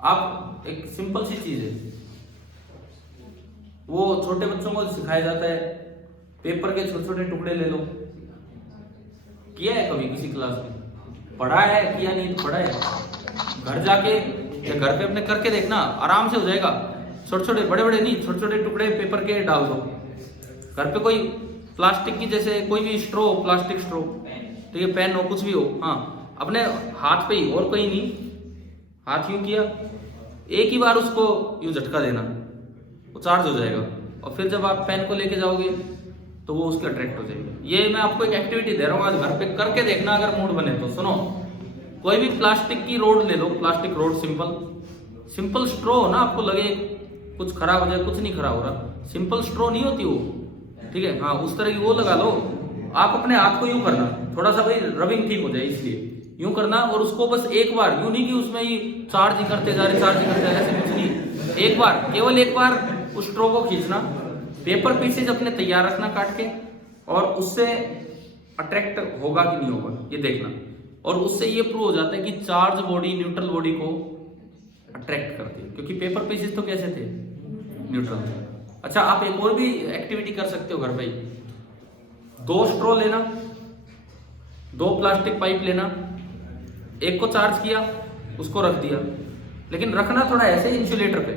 आप एक सिंपल सी चीज है, वो छोटे बच्चों को सिखाया जाता है, पेपर के छोटे छोटे टुकड़े ले लो। किया है कभी किसी क्लास में? पढ़ा है? किया नहीं तो पढ़ा है। घर जाके या घर पे अपने करके देखना, आराम से हो जाएगा। छोटे छोटे, बड़े बड़े नहीं, छोटे छोटे टुकड़े पेपर के डाल दो। घर पे कोई प्लास्टिक की, जैसे कोई भी स्ट्रो, प्लास्टिक स्ट्रो, ठीक है, पेन हो, कुछ भी हो, हाँ, अपने हाथ पे ही, और कोई नहीं, हाथ यूं किया, एक ही बार उसको यूं झटका देना, वो चार्ज हो जाएगा। और फिर जब आप पेन को लेके जाओगे तो वो उसके अट्रैक्ट हो जाएगी। ये मैं आपको एक एक्टिविटी दे रहा हूँ, आज घर पे करके देखना, अगर मूड बने तो। सुनो, कोई भी प्लास्टिक की रोड ले लो, प्लास्टिक रोड, सिंपल स्ट्रो हो ना, आपको लगे कुछ खराब हो जाए, कुछ नहीं खराब हो रहा, सिंपल स्ट्रो नहीं होती वो, ठीक है, हाँ, उस तरह की वो लगा लो। आप अपने हाथ को यूं करना, थोड़ा सा भाई रबिंग ठीक हो जाए इसलिए यूं करना, और उसको बस एक बार, यूं नहीं कि उसमें ही चार्ज ही करते जा रहे, चार्ज ही करते जा रहे, ऐसे कुछ नहीं। एक बार, केवल एक बार उस स्ट्रो को खींचना, पेपर पीसेज अपने तैयार रखना काट के, और उससे अट्रैक्ट होगा कि नहीं होगा ये देखना। और उससे ये प्रूव हो जाता है कि चार्ज बॉडी न्यूट्रल बॉडी को अट्रैक्ट करती है, क्योंकि पेपर पीसेज तो कैसे थे, न्यूट्रल थे। अच्छा, आप एक और भी एक्टिविटी कर सकते हो घर पे। 2 स्ट्रो लेना, 2 प्लास्टिक पाइप लेना, एक को चार्ज किया, उसको रख दिया, लेकिन रखना थोड़ा ऐसे इंसुलेटर पे,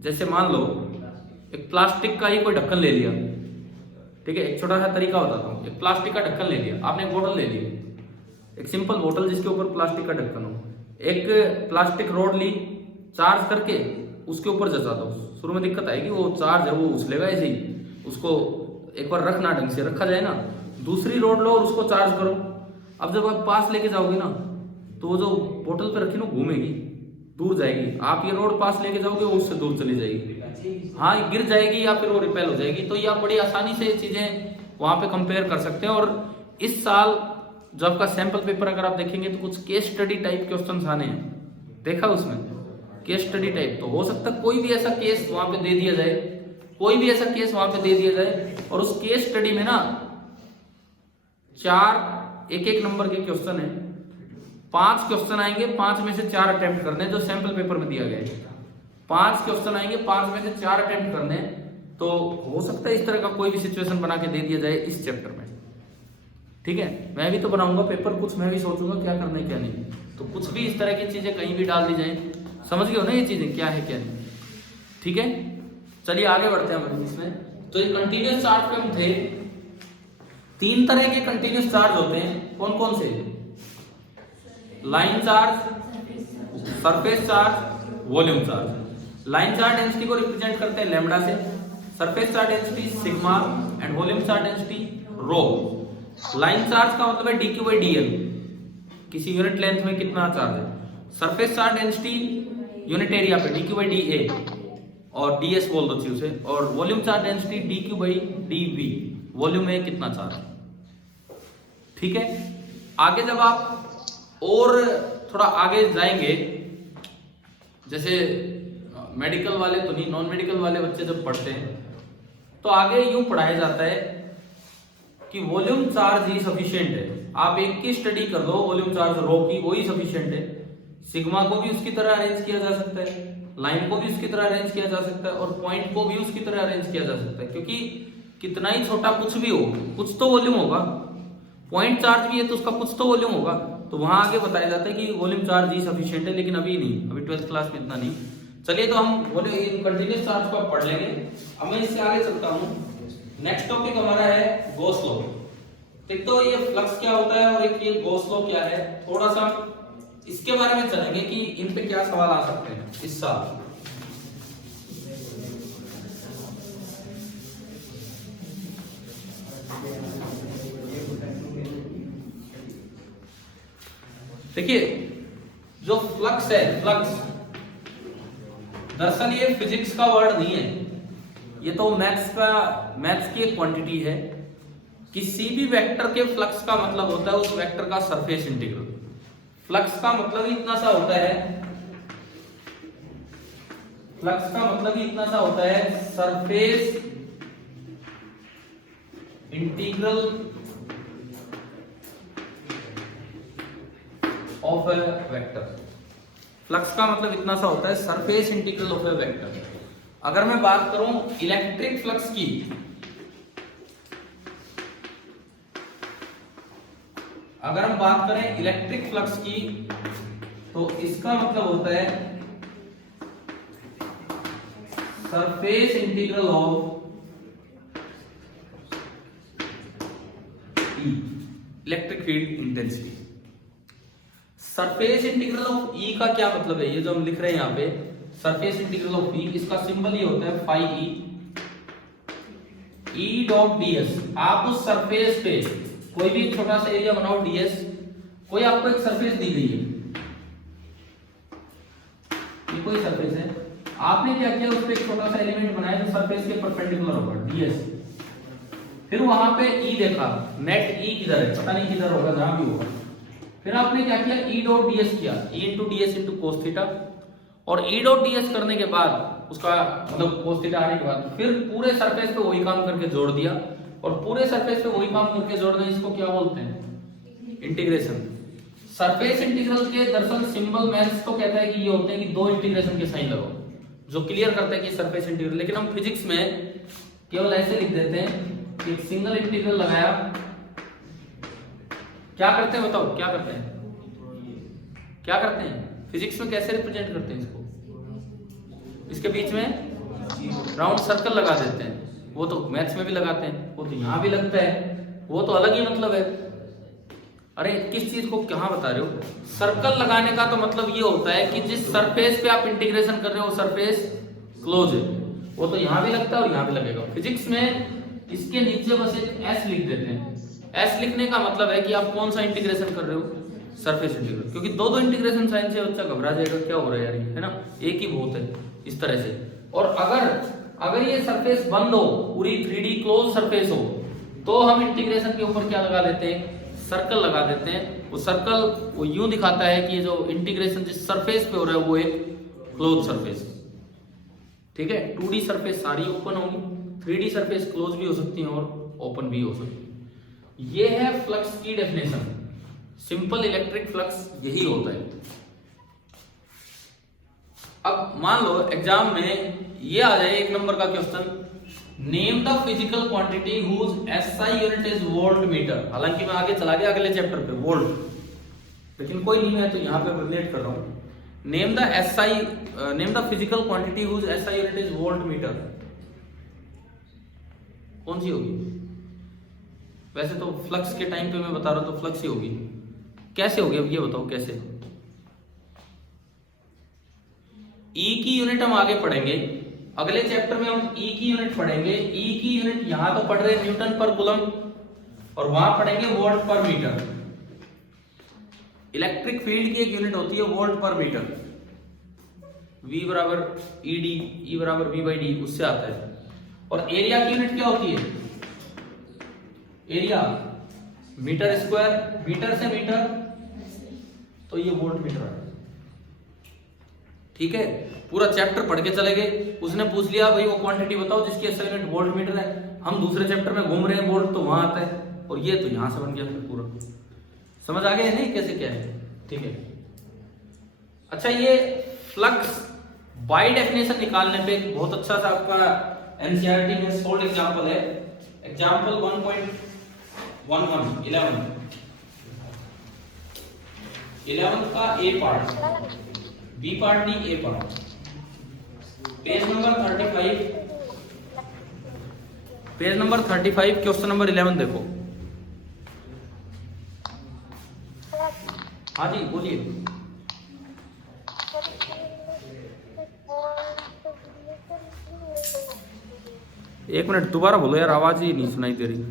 जैसे मान लो एक प्लास्टिक का ही कोई ढक्कन ले लिया, ठीक है, एक छोटा सा तरीका बताता हूँ। एक प्लास्टिक का ढक्कन ले लिया आपने, एक बोतल ले ली, एक सिंपल बोतल जिसके ऊपर प्लास्टिक का ढक्कन हो, एक प्लास्टिक रोड ली, चार्ज करके उसके ऊपर जचा दो। शुरू में दिक्कत आएगी, वो चार्ज है वो उछलेगा ऐसे ही, उसको एक बार रखना, ढंग से रखा जाए ना। दूसरी रोड लो और उसको चार्ज करो। अब जब आप पास लेके जाओगे ना, तो वो जो बोतल पे रखी ना घूमेगी, दूर जाएगी। आप ये रोड पास लेके जाओगे, वो उससे दूर चली जाएगी, हाँ, गिर जाएगी या फिर वो रिपेल हो जाएगी। तो ये आप बड़ी आसानी से ये चीजें वहां पे कंपेयर कर सकते हैं। और इस साल जो आपका सैंपल पेपर अगर आप देखेंगे तो कुछ केस स्टडी टाइप क्वेश्चंस आने हैं, देखा उसमें केस स्टडी टाइप। तो हो सकता है कोई भी ऐसा केस वहां पे दे दिया जाए, कोई भी ऐसा केस वहां पे दे दिया जाए, और उस केस स्टडी में ना 4 एक नंबर के क्वेश्चन है, 5 क्वेश्चन आएंगे, 5 में से 4 अटेम्प्ट करने, जो सैंपल पेपर में दिया गया है। 5 क्वेश्चन आएंगे, 5 में से 4 अटेम्प्ट करने। तो हो सकता है इस तरह का कोई भी सिचुएशन बना के दे दिया जाए इस चैप्टर में, ठीक है। मैं भी तो बनाऊंगा पेपर, कुछ मैं भी सोचूंगा क्या करना है क्या नहीं, तो कुछ भी इस तरह की चीजें कहीं भी डाल दी जाए। समझ गए हो ना ये चीजें क्या है क्या नहीं, ठीक है। चलिए आगे बढ़ते हैं हम इसमें। तो ये कंटिन्यूअस चार्ज पे हम थे। 3 तरह के कंटिन्यूअस चार्ज होते हैं, कौन कौन से? Line charge, surface charge, volume charge. Line charge density को रिप्रेजेंट करते हैं लैम्बडा से, surface charge density sigma, and volume charge density rho. Line charge का मतलब है dq by dl, किसी यूनिट लेंथ में कितना चार्ज है। Surface charge density unit area पे dq by dA, और ds बोल दो उसे। और volume charge density dq by dV, volume में कितना चार्ज है, ठीक है। आगे जब आप और थोड़ा आगे जाएंगे, जैसे मेडिकल वाले तो नहीं, नॉन मेडिकल वाले बच्चे जब पढ़ते हैं तो आगे यूं पढ़ाया जाता है कि वॉल्यूम चार्ज ही सफिशिएंट है। आप एक की स्टडी कर लो वॉल्यूम चार्ज रो की, वही सफिशिएंट है। सिग्मा को भी उसकी तरह अरेंज किया जा सकता है, लाइन को भी उसकी तरह अरेंज किया जा सकता है, और पॉइंट को भी उसकी तरह अरेंज किया जा सकता है, क्योंकि कितना ही छोटा कुछ भी हो, कुछ तो वॉल्यूम होगा। पॉइंट चार्ज भी है तो उसका कुछ तो वॉल्यूम होगा। तो वहां आगे बताया जाता है कि वॉल्यूम चार्ज ही सफिशिएंट है, लेकिन अभी नहीं, अभी 12th क्लास में इतना नहीं। चलिए तो हम वॉल्यूम कंटीन्यूअस चार्ज को आप पढ़ लेंगे। अब मैं इससे आगे चलता हूं। नेक्स्ट टॉपिक हमारा है गॉस लॉ। एक तो ये फ्लक्स क्या होता है और एक ये गॉस लॉ क्या है, थोड़ा सा इसके बारे में जानेंगे कि इन पे क्या सवाल आ सकते हैं इस साल। देखिए जो फ्लक्स है, फ्लक्स दरअसल ये फिजिक्स का वर्ड नहीं है, ये तो मैथ्स की एक क्वांटिटी है। किसी भी वेक्टर के फ्लक्स का मतलब होता है उस वेक्टर का सरफेस इंटीग्रल। फ्लक्स का मतलब ही इतना सा होता है, फ्लक्स का मतलब ही इतना सा होता है, surface integral of A vector. Flux का मतलब इतना सा होता है, surface integral of A vector. अगर मैं बात करूं इलेक्ट्रिक फ्लक्स की, अगर हम बात करें इलेक्ट्रिक फ्लक्स की, तो इसका मतलब होता है surface integral of E, electric field intensity. Surface integral of E का क्या मतलब है, ये जो हम लिख रहे हैं यहां पे सरफेस इंटीग्रल ऑफ ई, इसका सिंबल ये होता है फाई ई डॉट डीएस। आप उस सरफेस पे कोई भी छोटा सा एरिया बनाओ डीएस, कोई आपको एक सरफेस दी गई है, ये कोई सरफेस है, आपने क्या किया उस पे एक छोटा सा एलिमेंट बनाया जो सरफेस के परपेंडिकुलर होगा डीएस। फिर वहां पे ई देखा, नेट ई किधर है पता नहीं, किधर होगा जहां भी होगा। फिर आपने क्या किया ई डॉट डीएस किया, E into DS into cos theta, और ई डॉट डीएस करने के बाद उसका मतलब कोस थीटा आने के बाद फिर पूरे सरफेस पे वही काम करके जोड़ दिया, और पूरे सरफेस पे वही काम करके जोड़ दें, इसको क्या बोलते हैं, इंटीग्रेशन। सरफेस इंटीग्रल के दरअसल सिंबल मैथ्स तो कहता है कि ये होते हैं कि दो इंटीग्रेशन के साइन लगाओ, जो क्लियर करता है कि सरफेस इंटीग्रल। लेकिन हम फिजिक्स में केवल ऐसे लिख देते हैं कि सिंगल इंटीग्रल लगाया, क्या करते हैं बताओ, क्या करते हैं, क्या करते हैं फिजिक्स में, कैसे रिप्रेजेंट करते हैं इसको, इसके बीच में राउंड सर्कल लगा देते हैं। वो तो मैथ्स में भी लगाते हैं, वो तो यहां भी लगता है, वो तो अलग ही मतलब है। अरे किस चीज को कहां बता रहे हो, सर्कल लगाने का तो मतलब ये होता है कि जिस सरफेस पे आप इंटीग्रेशन कर रहे हो वो सरफेस क्लोज है, वो तो यहां भी लगता है और यहां भी लगेगा। फिजिक्स में इसके नीचे बस एक एस लिख देते हैं। एस लिखने का मतलब है कि आप कौन सा इंटीग्रेशन कर रहे हो, सरफेस इंटीग्रल, क्योंकि दो इंटीग्रेशन साइन से बच्चा घबरा जाएगा, क्या हो रहा है यार ये, है ना, एक ही बहुत है इस तरह से। और अगर ये सरफेस बंद हो, पूरी 3D क्लोज सरफेस हो, तो हम इंटीग्रेशन के ऊपर क्या लगा देते हैं, सर्कल लगा देते हैं। वो सर्कल वो यूं दिखाता है कि ये जो इंटीग्रेशन जिस सरफेस पे हो रहा है वो एक क्लोज सरफेस, ठीक है। 2D सरफेस सारी ओपन होगी, 3D सरफेस क्लोज भी हो सकती है और ओपन भी हो सकती है। ये है फ्लक्स की डेफिनेशन। सिंपल इलेक्ट्रिक फ्लक्स यही होता है। अब मान लो एग्जाम में ये आ जाए 1 नंबर का question, name the physical quantity whose SI unit is volt metre. हालांकि मैं आगे चला गया अगले चैप्टर पे वोल्ट, लेकिन कोई नहीं, मैं तो यहां पे रिलेट कर रहा हूं। Name the physical quantity whose SI unit is volt metre, कौन सी होगी? वैसे तो फ्लक्स के टाइम पे मैं बता रहा हूं तो फ्लक्स ही होगी। कैसे होगी अब ये बताओ कैसे? ई की यूनिट हम आगे पढ़ेंगे, अगले चैप्टर में हम ई की यूनिट पढ़ेंगे। ई की यूनिट यहां तो पढ़ रहे हैं न्यूटन पर कूलम, और वहां पढ़ेंगे वोल्ट पर मीटर। इलेक्ट्रिक फील्ड की एक यूनिट होती है वोल्ट पर मीटर, V बराबर ED, E बराबर V/D, उससे आता है। और एरिया की यूनिट क्या होती है? एरिया मीटर स्क्वायर, मीटर से मीटर, तो ये वोल्ट मीटर है, ठीक है। पूरा चैप्टर पढ़ के चले गए, उसने पूछ लिया भाई वो क्वांटिटी बताओ जिसकी SI यूनिट वोल्ट मीटर है। हम दूसरे चैप्टर में घूम रहे हैं, वोल्ट तो वहां आता है, और ये तो यहां से बन गया फिर पूरा। समझ आ गया नहीं कैसे क्या है? ठीक है। अच्छा, ये फ्लक्स बाय डेफिनेशन निकालने पे एक बहुत अच्छा सा आपका एनसीईआरटी में सोल्ड एग्जांपल है। एग्जांपल 11 का ए पार्ट, बी पार्ट नहीं, A part, page number 35 question number 11 देखो। हाँ जी बोलिए। एक मिनट दोबारा बोलो यार, आवाज ही नहीं सुनाई दे रही।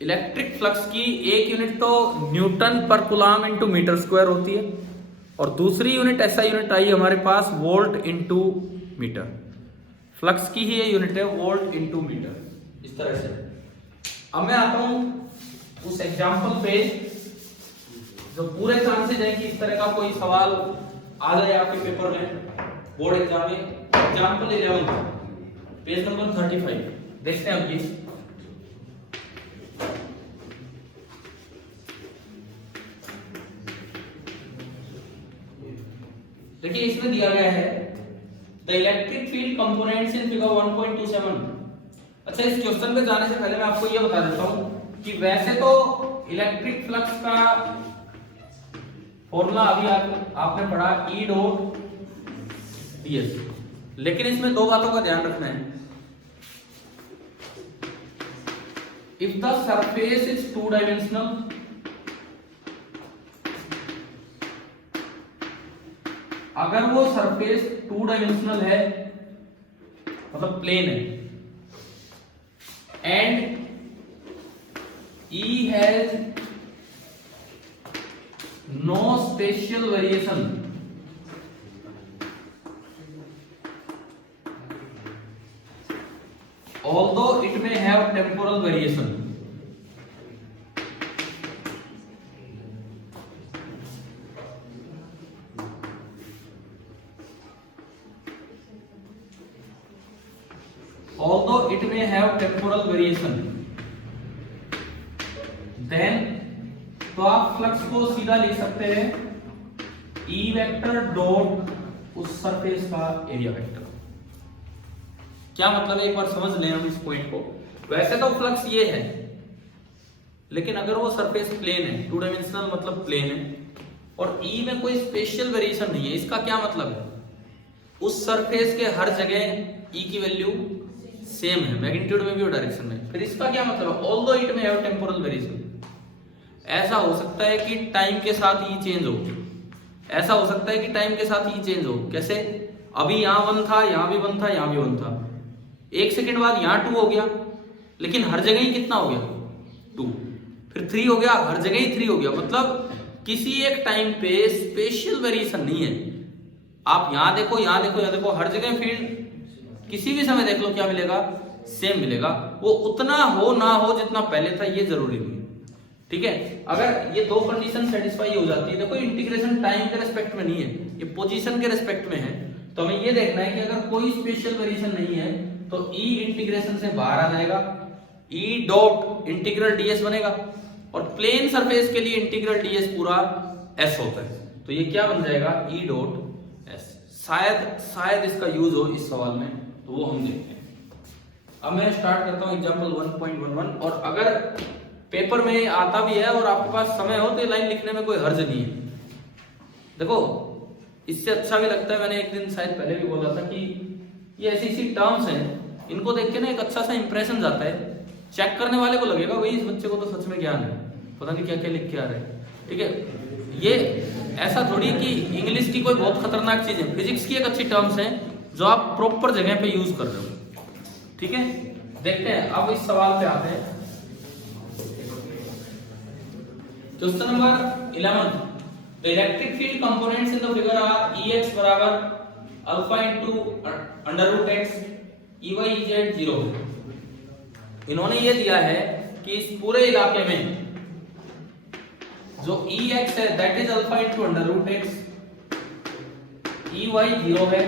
इलेक्ट्रिक फ्लक्स की एक यूनिट तो न्यूटन पर कूलम इंटू मीटर स्क्वायर होती है, और दूसरी यूनिट ऐसा यूनिट आई हमारे पास वोल्ट इंटू मीटर। फ्लक्स की ही ये यूनिट है वोल्ट इंटू मीटर, इस तरह से। अब मैं आता हूं उस एग्जाम्पल पे जो पूरे चांसेस है कि इस तरह का कोई सवाल आ जाए आपके पेपर में, बोर्ड एग्जाम में। एग्जाम्पल 11 पेज नंबर 35 देखते हैं अब ये। देखिए इसमें दिया गया है the electric field components in figure 1.27। अच्छा, इस क्वेश्चन पे जाने से पहले मैं आपको ये बता देता हूं कि वैसे तो इलेक्ट्रिक फ्लक्स का फॉर्मूला अभी आपने पढ़ा E डॉट ds, लेकिन इसमें दो बातों का ध्यान रखना है। If the surface is two dimensional, अगर वो सरफेस टू डायमेंशनल है मतलब प्लेन है, and E has no spatial variation, although it may have temporal variation. Although it may have temporal variation, then तो आप फ्लक्स को सीधा लिख सकते हैं E वेक्टर डॉट उस सरफेस का एरिया वेक्टर। क्या मतलब है, एक बार समझ लें हम इस पॉइंट को। वैसे तो फ्लक्स ये है, लेकिन अगर वो सरफेस प्लेन है, टू डायमेंशनल मतलब प्लेन है, और E में कोई स्पेशल वेरिएशन नहीं है, इसका क्या मतलब है, उस सरफेस के हर जगह E की वैल्यू सेम है, मैग्नीट्यूड में भी और डायरेक्शन में। फिर इसका क्या मतलब है, ऑल्दो इट में हैव टेम्पोरल वेरिएशन। ऐसा हो सकता है कि टाइम के साथ E चेंज हो, ऐसा हो सकता है कि टाइम के साथ E चेंज हो। कैसे, अभी यहाँ 1 था, यहाँ भी 1 था, यहाँ भी 1 था, 1 सेकेंड बाद यहाँ 2 हो गया, लेकिन हर जगह ही कितना हो गया 2, फिर 3 हो गया, हर जगह ही 3 हो गया। मतलब किसी एक टाइम पे स्पेशल वेरिएशन नहीं है। आप यहाँ देखो, यहाँ देखो, यहाँ देखो, हर जगह फील्ड किसी भी समय देख लो क्या मिलेगा, सेम मिलेगा। वो उतना हो ना हो जितना पहले था, ये जरूरी नहीं है। ठीक है, अगर ये दो कंडीशन सेटिस्फाई हो जाती है, देखो इंटीग्रेशन टाइम के रेस्पेक्ट में नहीं है, ये पोजीशन के रेस्पेक्ट में है, तो हमें ये देखना है कि अगर कोई स्पेशल वेरिएशन नहीं है तो E इंटीग्रेशन से बाहर आ जाएगा, E डॉट इंटीग्रल ds बनेगा, और प्लेन सरफेस के लिए इंटीग्रल ds पूरा s होता है, तो ये क्या बन जाएगा E डॉट s। शायद इसका यूज हो इस सवाल में, तो वो हम देखते हैं। अब मैं स्टार्ट करता हूं एग्जांपल 1.11, और अगर पेपर में आता भी है और आपके पास समय हो तो ये लाइन लिखने में कोई हर्ज नहीं है। देखो इससे अच्छा भी लगता है, मैंने एक दिन शायद पहले भी बोला था कि ये ऐसी टर्म्स हैं, इनको देख के ना एक अच्छा सा इंप्रेशन जाता है, चेक करने वाले को लगेगा भाई इस बच्चे को तो सच में ज्ञान है, पता नहीं क्या क्या लिख के आ रहे हैं। ठीक है, ये ऐसा थोड़ी कि इंग्लिश की कोई बहुत खतरनाक चीज है, फिजिक्स की एक अच्छी टर्म्स है जो आप प्रॉपर जगह पे यूज कर रहे हो। ठीक है, देखते हैं अब इस सवाल पे आते हैं। Question number 11, the electric field components in the figure are Ex बराबर alpha into under root x, Ey Ez 0। इन्होंने ये दिया है कि इस पूरे इलाके में जो Ex है that is alpha into under root x, E Y 0 है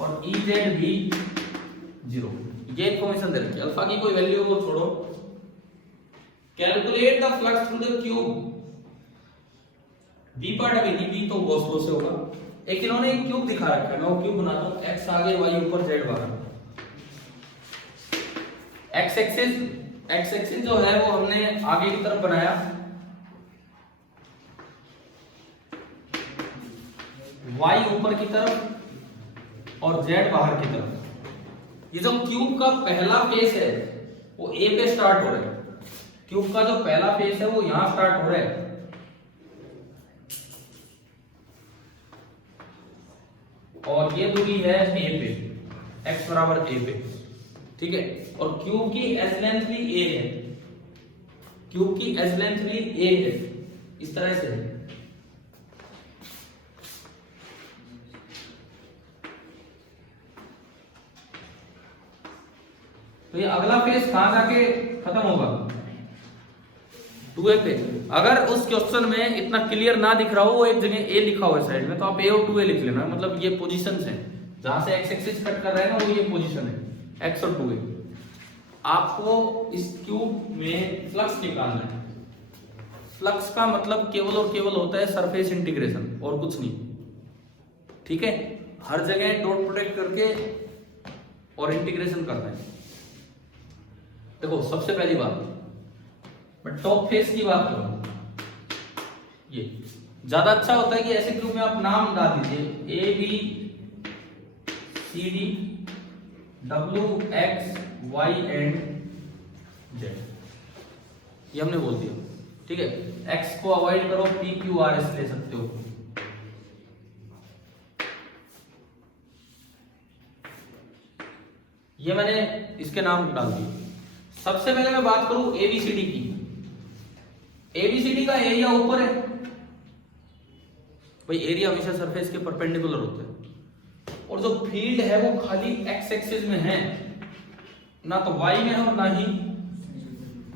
और ई जेड भी 0, ये इन्फॉर्मेशन दे रखी है। अल्फा की कोई वैल्यू को छोड़ो। Calculate the flux through the cube, B part अभी नहीं, बी तो गॉस लॉ से होगा। एक इन्होंने एक क्यूब दिखा रखा है, मैं वो क्यूब बनाता हूं, एक्स आगे वाई ऊपर जेड बाहर। एक्स एक्सिस जो है वो हमने आगे की तरफ बनाया, वाई ऊपर की तरफ और जेड बाहर की तरफ। ये जो क्यूब का पहला फेस है वो ए पे स्टार्ट हो रहा है, क्यूब का जो पहला फेस है वो यहां स्टार्ट हो रहा है, और ये दूरी है ए पे, x बराबर ए पे, ठीक है। और क्यूब की एज लेंथ भी ए है, क्यूब की एज लेंथ भी ए है, इस तरह से है। तो ये अगला फेस कहां जाके खत्म होगा, 2a पे। अगर उस क्वेश्चन में इतना क्लियर ना दिख रहा हो, वो एक जगह a लिखा हुआ है साइड में, तो आप a और 2a लिख लेना, मतलब ये पोजीशंस हैं जहां से x एक्सिस कट कर रहा है ना, वो ये पोजीशन है x और 2a। आपको इस क्यूब में फ्लक्स निकालना है। फ्लक्स का मतलब केवल और केवल होता है सरफेस इंटीग्रेशन, और कुछ नहीं, ठीक है। हर जगह डॉट प्रोडक्ट करके और इंटीग्रेशन करना है। देखो सबसे पहली बात मैं टॉप फेस की बात करूं, ये ज्यादा अच्छा होता है कि ऐसे क्यूब में आप नाम डाल दीजिए, A B C D W X Y and Z, ये हमने बोल दिया, ठीक है। एक्स को अवॉइड करो, पी क्यू आर एस ले सकते हो। ये मैंने इसके नाम डाल दिए। सबसे पहले मैं बात करूं एबीसीडी की। एबीसीडी का एरिया ऊपर है, भाई एरिया हमेशा सरफेस के परपेंडिकुलर होता है, और जो फील्ड है वो खाली एक्स एक्सिस में है, ना तो वाई में है और ना ही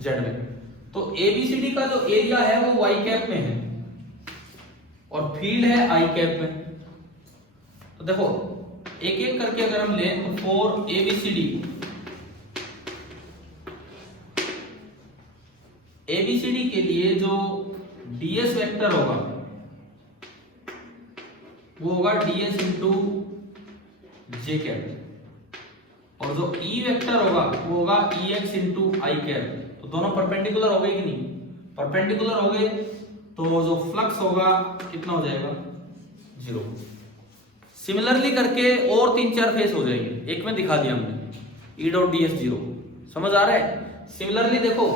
जेड में। तो एबीसीडी का जो एरिया है वो वाई कैप में है और फील्ड है आई कैप में। तो देखो एक एक करके अगर हम लें तो फॉर एबीसीडी के लिए जो डीएस वेक्टर होगा वो होगा डीएस इंटू जे कैप, और जो ई वेक्टर होगा वो होगा ई एक्स इंटू आई कैप। तो दोनों परपेंडिकुलर हो गए कि नहीं, परपेंडिकुलर हो गए तो जो फ्लक्स होगा कितना हो जाएगा, 0। सिमिलरली करके और 3-4 फेस हो जाएंगे, एक में दिखा दिया हमने, ई डॉट डी एस 0, समझ आ रहा है। सिमिलरली देखो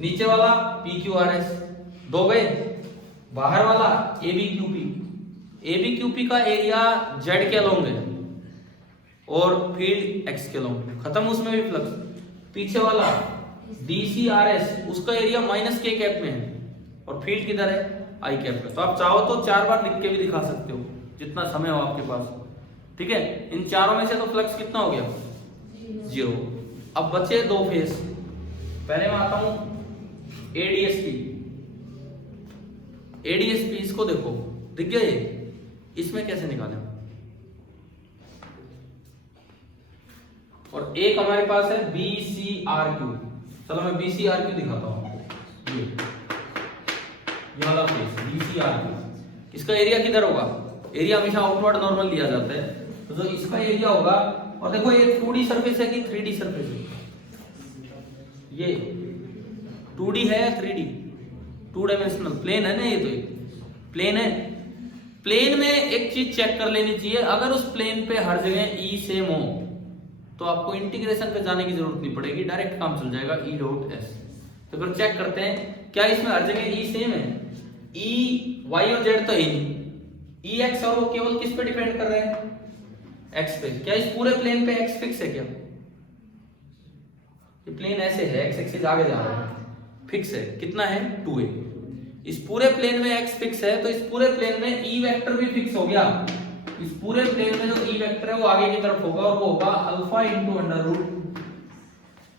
नीचे वाला पी क्यू आर एस 2 गए, बाहर वाला A B Q P, A B Q P का एरिया जेड के अलोंग है और फील्ड एक्स के अलोंग, खत्म उसमें भी फ्लक्स। पीछे वाला डी सी आर एस, उसका एरिया माइनस के कैप में है और फील्ड किधर है, आई कैप में। तो आप चाहो तो 4 बार लिख के भी दिखा सकते हो, जितना समय हो आपके पास, ठीक है। इन चारों में से तो फ्लक्स कितना हो गया, 0। अब बचे 2 फेस, पहले मैं आता हूं एडीएसपी। एडीएसपी इसको देखो, दिख गया ये, इसमें कैसे निकालें। और एक हमारे पास है BCRQ, चलो मैं BCRQ दिखाता हूं। ये वाला फेस BCRQ, इसका एरिया किधर होगा, एरिया हमेशा आउटवर्ड नॉर्मल लिया जाता है, तो जो इसका एरिया होगा, और देखो ये 2D सरफेस है कि 3D सरफेस है, ये 2D है 3D, 2 डायमेंशनल प्लेन है ना, ये तो प्लेन है। प्लेन में एक चीज चेक कर लेनी चाहिए, अगर उस प्लेन पे हर जगह ई सेम हो तो आपको इंटीग्रेशन पे जाने की जरूरत नहीं पड़ेगी, डायरेक्ट काम चल जाएगा ई डॉट एस। तो फिर चेक करते हैं क्या इसमें हर जगह ई सेम है, ई वाई और जेड तो है नहीं, ई एक्स और वो केवल किस पे डिपेंड कर रहे हैं, एक्स पे। क्या इस पूरे प्लेन पे एक्स फिक्स है, क्या ये प्लेन ऐसे है, एक्स एक्सिस आगे जा रहा है, फिक्स है, कितना है 2a। इस पूरे प्लेन में x फिक्स है, तो इस पूरे प्लेन में e वेक्टर भी फिक्स हो गया। इस पूरे प्लेन में जो e वेक्टर है वो आगे की तरफ होगा, और वो होगा alpha into under root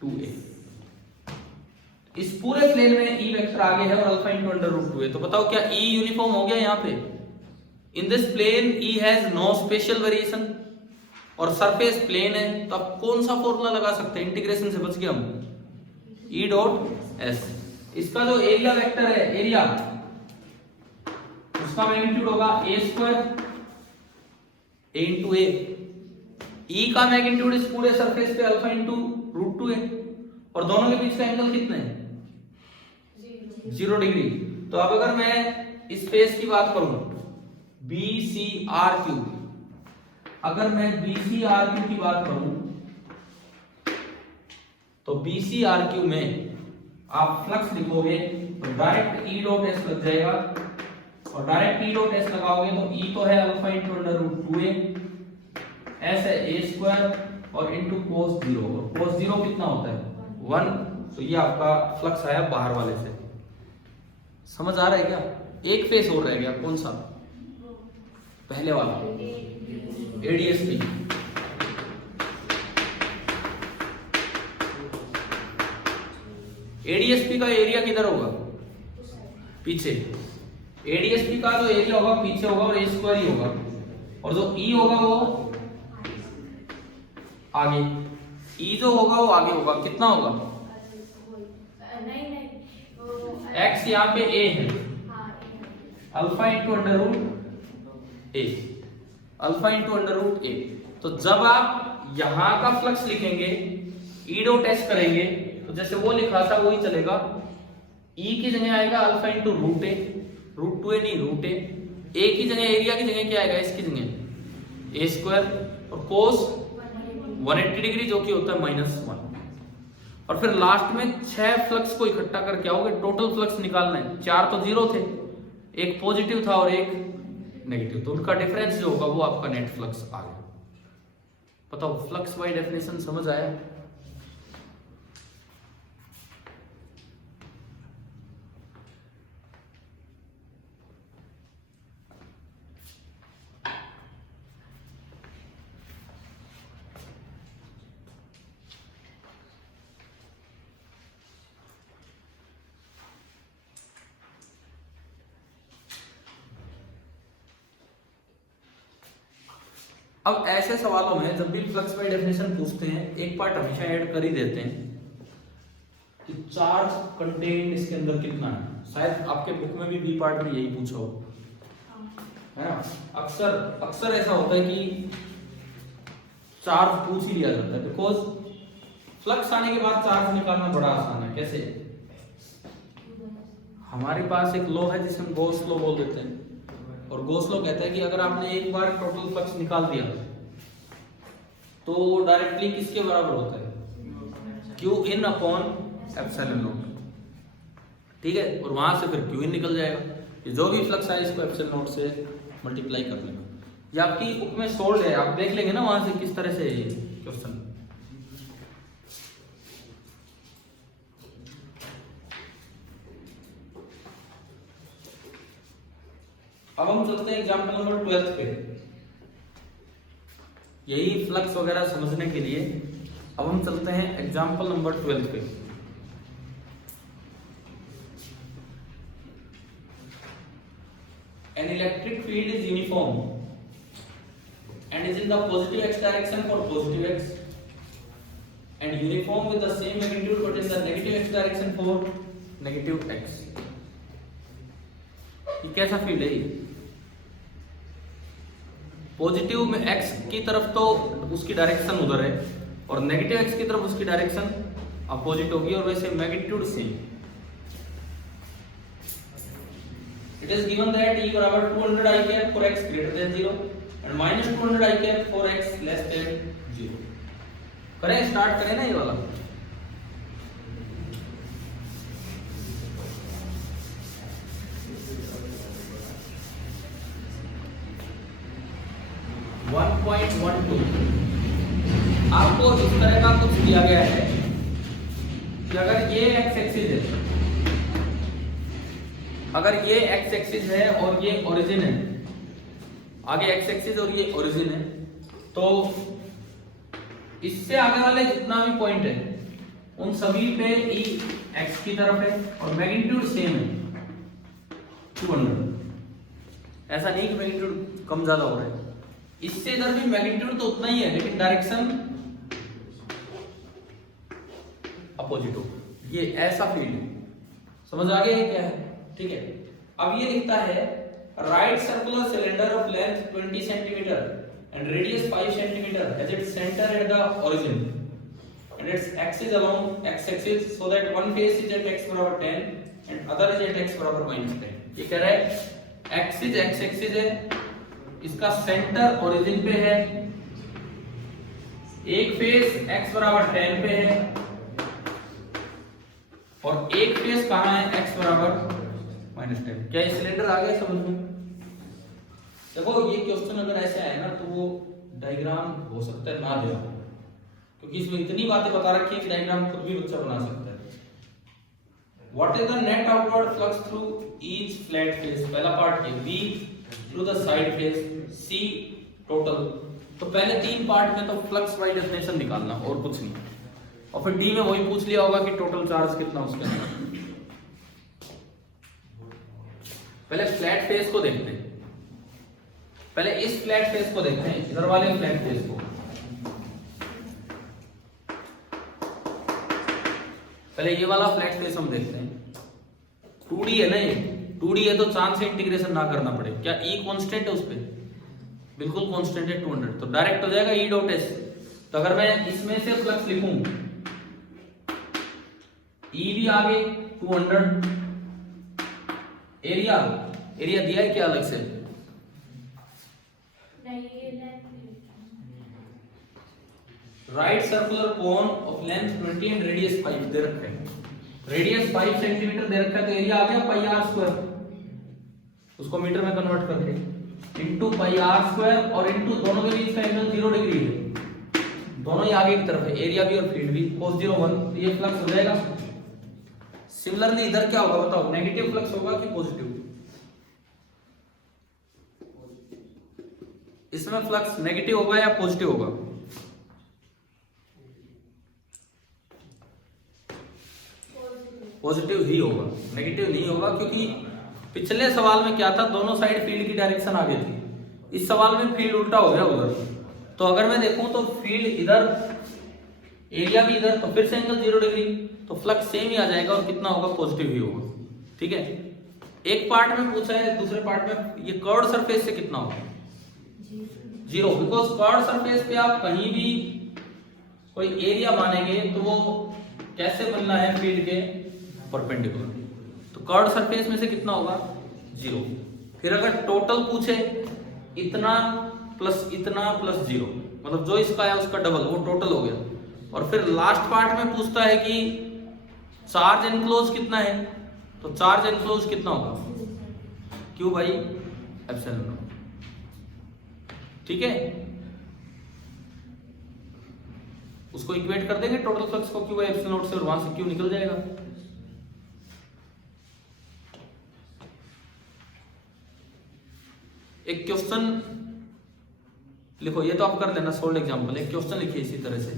2a। इस पूरे प्लेन में e वेक्टर आगे है और alpha into under root 2a। तो बताओ क्या e यूनिफॉर्म हो गया यहाँ पे, in this plane E has no special variation और सरफेस प्लेन है, तो अब कौन सा फॉर्मूला लगा सकते हैं? इंटीग्रेशन से बच गए हम, ई डॉट एस। इसका जो एरिया वेक्टर है, एरिया, उसका मैग्नीट्यूड होगा ए स्क्वायर ए इंटू ए। ई का मैग्नीट्यूड इस पूरे सरफेस पे अल्फा इंटू रूट 2 है, और दोनों के बीच का एंगल कितना है? 0 डिग्री। तो अब अगर मैं इस फेस की बात करूं, बी सी आर क्यू, अगर मैं बी सी आर क्यू की बात करूं, तो बी सी आर क्यू में आप फ्लक्स लिखोगे तो डायरेक्ट ई डॉट एस लग जाएगा, और डायरेक्ट ई डॉट एस लगाओगे तो ई तो है alpha into under root 2a, S है ए स्क्वायर और इंटू कोस 0, और कोस 0 कितना होता है? 1। तो ये आपका फ्लक्स आया बाहर वाले से। समझ आ रहा है क्या? एक फेस और रह गया, कौन सा? पहले वाला, एडीएसपी। एडीएसपी का एरिया किधर होगा? पीछे। एडीएसपी का जो एरिया होगा पीछे होगा और ए स्क्वायर ही होगा, और जो ई होगा वो आगे। ई जो होगा वो आगे होगा, कितना होगा? एक्स यहाँ पे ए है, अल्फा इंटू अंडर रूट ए, अल्फा इंटू अंडर रूट ए। तो जब आप यहां का फ्लक्स लिखेंगे, ई डॉट एस करेंगे, तो जैसे वो लिखा था वही चलेगा। ई की जगह आएगा अल्फा इंटू रूट ए, रूट 2a नहीं रूट ए की जगह, एरिया की जगह क्या आएगा? इसकी जगह ए स्क्वायर, और कोस 180 डिग्री जो कि होता है -1। और फिर लास्ट में 6 फ्लक्स को इकट्ठा करके आओगे, टोटल फ्लक्स निकालना है। 4 तो 0 थे, एक पॉजिटिव था और एक नेगेटिव, तो उनका डिफरेंस जो होगा वो आपका नेट फ्लक्स आ गया। बताओ, फ्लक्स बाय डेफिनेशन समझ आया? अब ऐसे सवालों में जब भी फ्लक्स बाय डेफिनेशन पूछते हैं, एक पार्ट हमेशा ऐड कर ही देते हैं कि चार्ज कंटेन इसके अंदर कितना है। शायद आपके बुक में भी बी पार्ट में यही पूछा हो, है ना? अक्सर ऐसा होता है कि चार्ज पूछ ही लिया जाता है, बिकॉज फ्लक्स आने के बाद चार्ज निकालना बड़ा आसान है। कैसे? हमारे पास एक लॉ है जिसे हम गॉस लॉ बोल देते हैं, और गॉस लॉ कहता है कि अगर आपने एक बार टोटल फ्लक्स निकाल दिया तो डायरेक्टली किसके बराबर होता है? Q in upon epsilon not. ठीक है, और वहां से फिर Q इन निकल जाएगा। ये जो भी फ्लक्स आए इसको एप्सिलॉन नॉट से मल्टीप्लाई कर लेना। ये आपकी बुक में सोल्ड है, आप देख लेंगे ना वहां से किस तरह से ये क्वेश्चन। अब हम चलते हैं एग्जाम्पल नंबर 12 पे। यही फ्लक्स वगैरह समझने के लिए अब हम चलते हैं एग्जाम्पल नंबर 12 पे। An electric field is uniform and is in the positive x direction for positive x, and uniform with the same magnitude but in the negative x direction for negative x. ये कैसा field है? Positive में x की तरफ तो उसकी direction उधर है, और नेगेटिव x की तरफ उसकी डायरेक्शन अपोजिट होगी, और वैसे magnitude same. It is given that E बराबर 200 I cap for x greater than 0 and minus 200 I cap for x less than 0। करें, स्टार्ट करें ना ये वाला। आपको इस तरह का कुछ दिया गया है कि अगर ये x एक्सिस है, अगर ये x एक्सिस है और ये ओरिजिन है, आगे x एक्सिस और ये ओरिजिन है, तो इससे आगे वाले जितना भी पॉइंट है उन सभी पे E x की तरफ है और मैग्नीट्यूड सेम है 200, ऐसा नहीं कि मैग्नीट्यूड कम ज्यादा हो रहा है, इससे इधर भी मैग्नीट्यूड तो उतना ही है लेकिन डायरेक्शन अपोजिट हो। ये ऐसा फील्ड समझ आ गया है क्या है? ठीक है। अब ये लिखता है right circular cylinder of length 20 centimetre and radius 5 centimetre has its centre at the origin and its axis along x axis so that one face is at x बराबर 10 and other is at x बराबर -10। ये कह रहा है axis x axis है, इसका centre origin पे है, एक फेस x बराबर 10 पे है और एक फेस कहां है x बराबर -10। क्या ये सिलेंडर आ गया समझ में? देखो ये क्वेश्चन अगर ऐसे आए ना तो वो डायग्राम हो सकता है ना दे, क्योंकि इसमें इतनी बातें बता रखी है कि डायग्राम खुद भी बच्चा बना सकता है। What is the net outward flux through each flat face? पहला पार्ट ये B through the side face, C total. तो पहले तीन पार्ट में तो फ्लक्स बाय डेफिनेशन निकालना और कुछ नहीं, और फिर डी में वही पूछ लिया होगा कि टोटल चार्ज कितना उसके अंदर। पहले फ्लैट फेस को देखते हैं, पहले इस फ्लैट फेस को देखते हैं, इधर वाले फ्लैट फेस को। पहले ये वाला फ्लैट फेस हम देखते हैं। 2D है ना, ये 2D है तो चांस से इंटीग्रेशन ना करना पड़े। क्या E कांस्टेंट है उस पे? बिल्कुल कांस्टेंट है 200, तो डायरेक्ट हो जाएगा E डॉट S। तो अगर मैं इसमें से फ्लक्स लिखूं, E भी आगे 200, एरिया दिया है क्या अलग से? Right circular cone of length 20 and radius 5 दे रखा है। रेडियस 5 सेंटीमीटर दे रखा है तो एरिया आ गया पाई आर स्क्वायर, उसको मीटर में कन्वर्ट करके इनटू पाई आर स्क्वायर और इनटू दोनों के बीच का एंगल 0 डिग्री है, दोनों ही आगे की तरफ है, एरिया भी और फील्ड भी। cos 0 1, तो ये फ्लक्स हो जाएगा। सिमिलरली इधर क्या होगा बताओ, नेगेटिव फ्लक्स होगा कि पॉजिटिव? इसमें फ्लक्स नेगेटिव होगा या पॉजिटिव होगा? पॉजिटिव ही होगा, नेगेटिव नहीं होगा, क्योंकि पिछले सवाल में क्या था, दोनों साइड फील्ड की डायरेक्शन आगे थी। इस सवाल में फील्ड उल्टा हो गया उधर। तो अगर मैं देखूं तो फील्ड इधर, एरिया भी इधर, तो फिर से एंगल 0 डिग्री, तो फ्लक्स सेम ही आ जाएगा और कितना होगा, पॉजिटिव ही होगा। ठीक है। एक पार्ट में पूछा है, दूसरे पार्ट में ये कर्व्ड सरफेस से कितना होगा? 0, बिकॉज कर्व्ड सरफेस पे आप कहीं भी कोई एरिया मानेंगे तो वो कैसे बनना है, फील्ड के परपेंडिकुलर। तो कर्व्ड सरफेस में से कितना होगा? 0। फिर अगर टोटल पूछे, इतना प्लस 0, मतलब जो इसका है उसका डबल, वो टोटल हो गया। और फिर लास्ट पार्ट में पूछता है कि चार्ज एनक्लोज कितना है, तो चार्ज एनक्लोज कितना होगा? क्यों भाई? Epsilon not. ठीक है, उसको इक्वेट कर देंगे टोटल फ्लक्स को क्यू बाई एप्सिलॉन नॉट से, और वहां से क्यू निकल जाएगा। एक क्वेश्चन लिखो, ये तो आप कर लेना सोल्ड एग्जांपल। एक क्वेश्चन लिखिए इसी तरह से,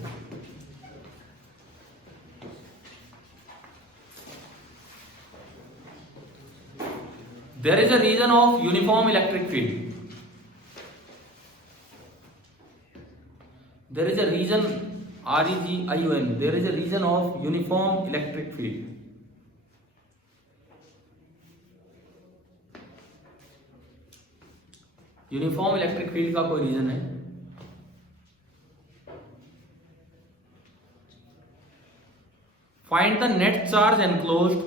there is a region of uniform electric field, there is a region REGION, there is a region of uniform electric field. Uniform electric field का कोई रीजन है? Find the net charge enclosed,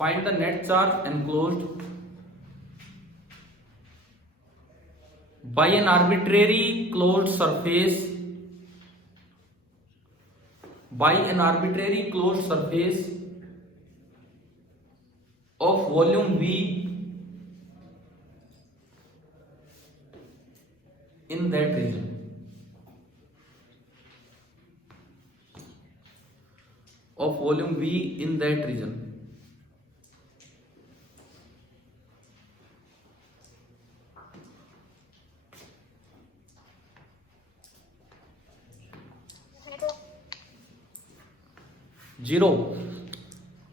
find the net charge enclosed by an arbitrary closed surface, by an arbitrary closed surface of volume V in that region. Of volume V in that region. Zero,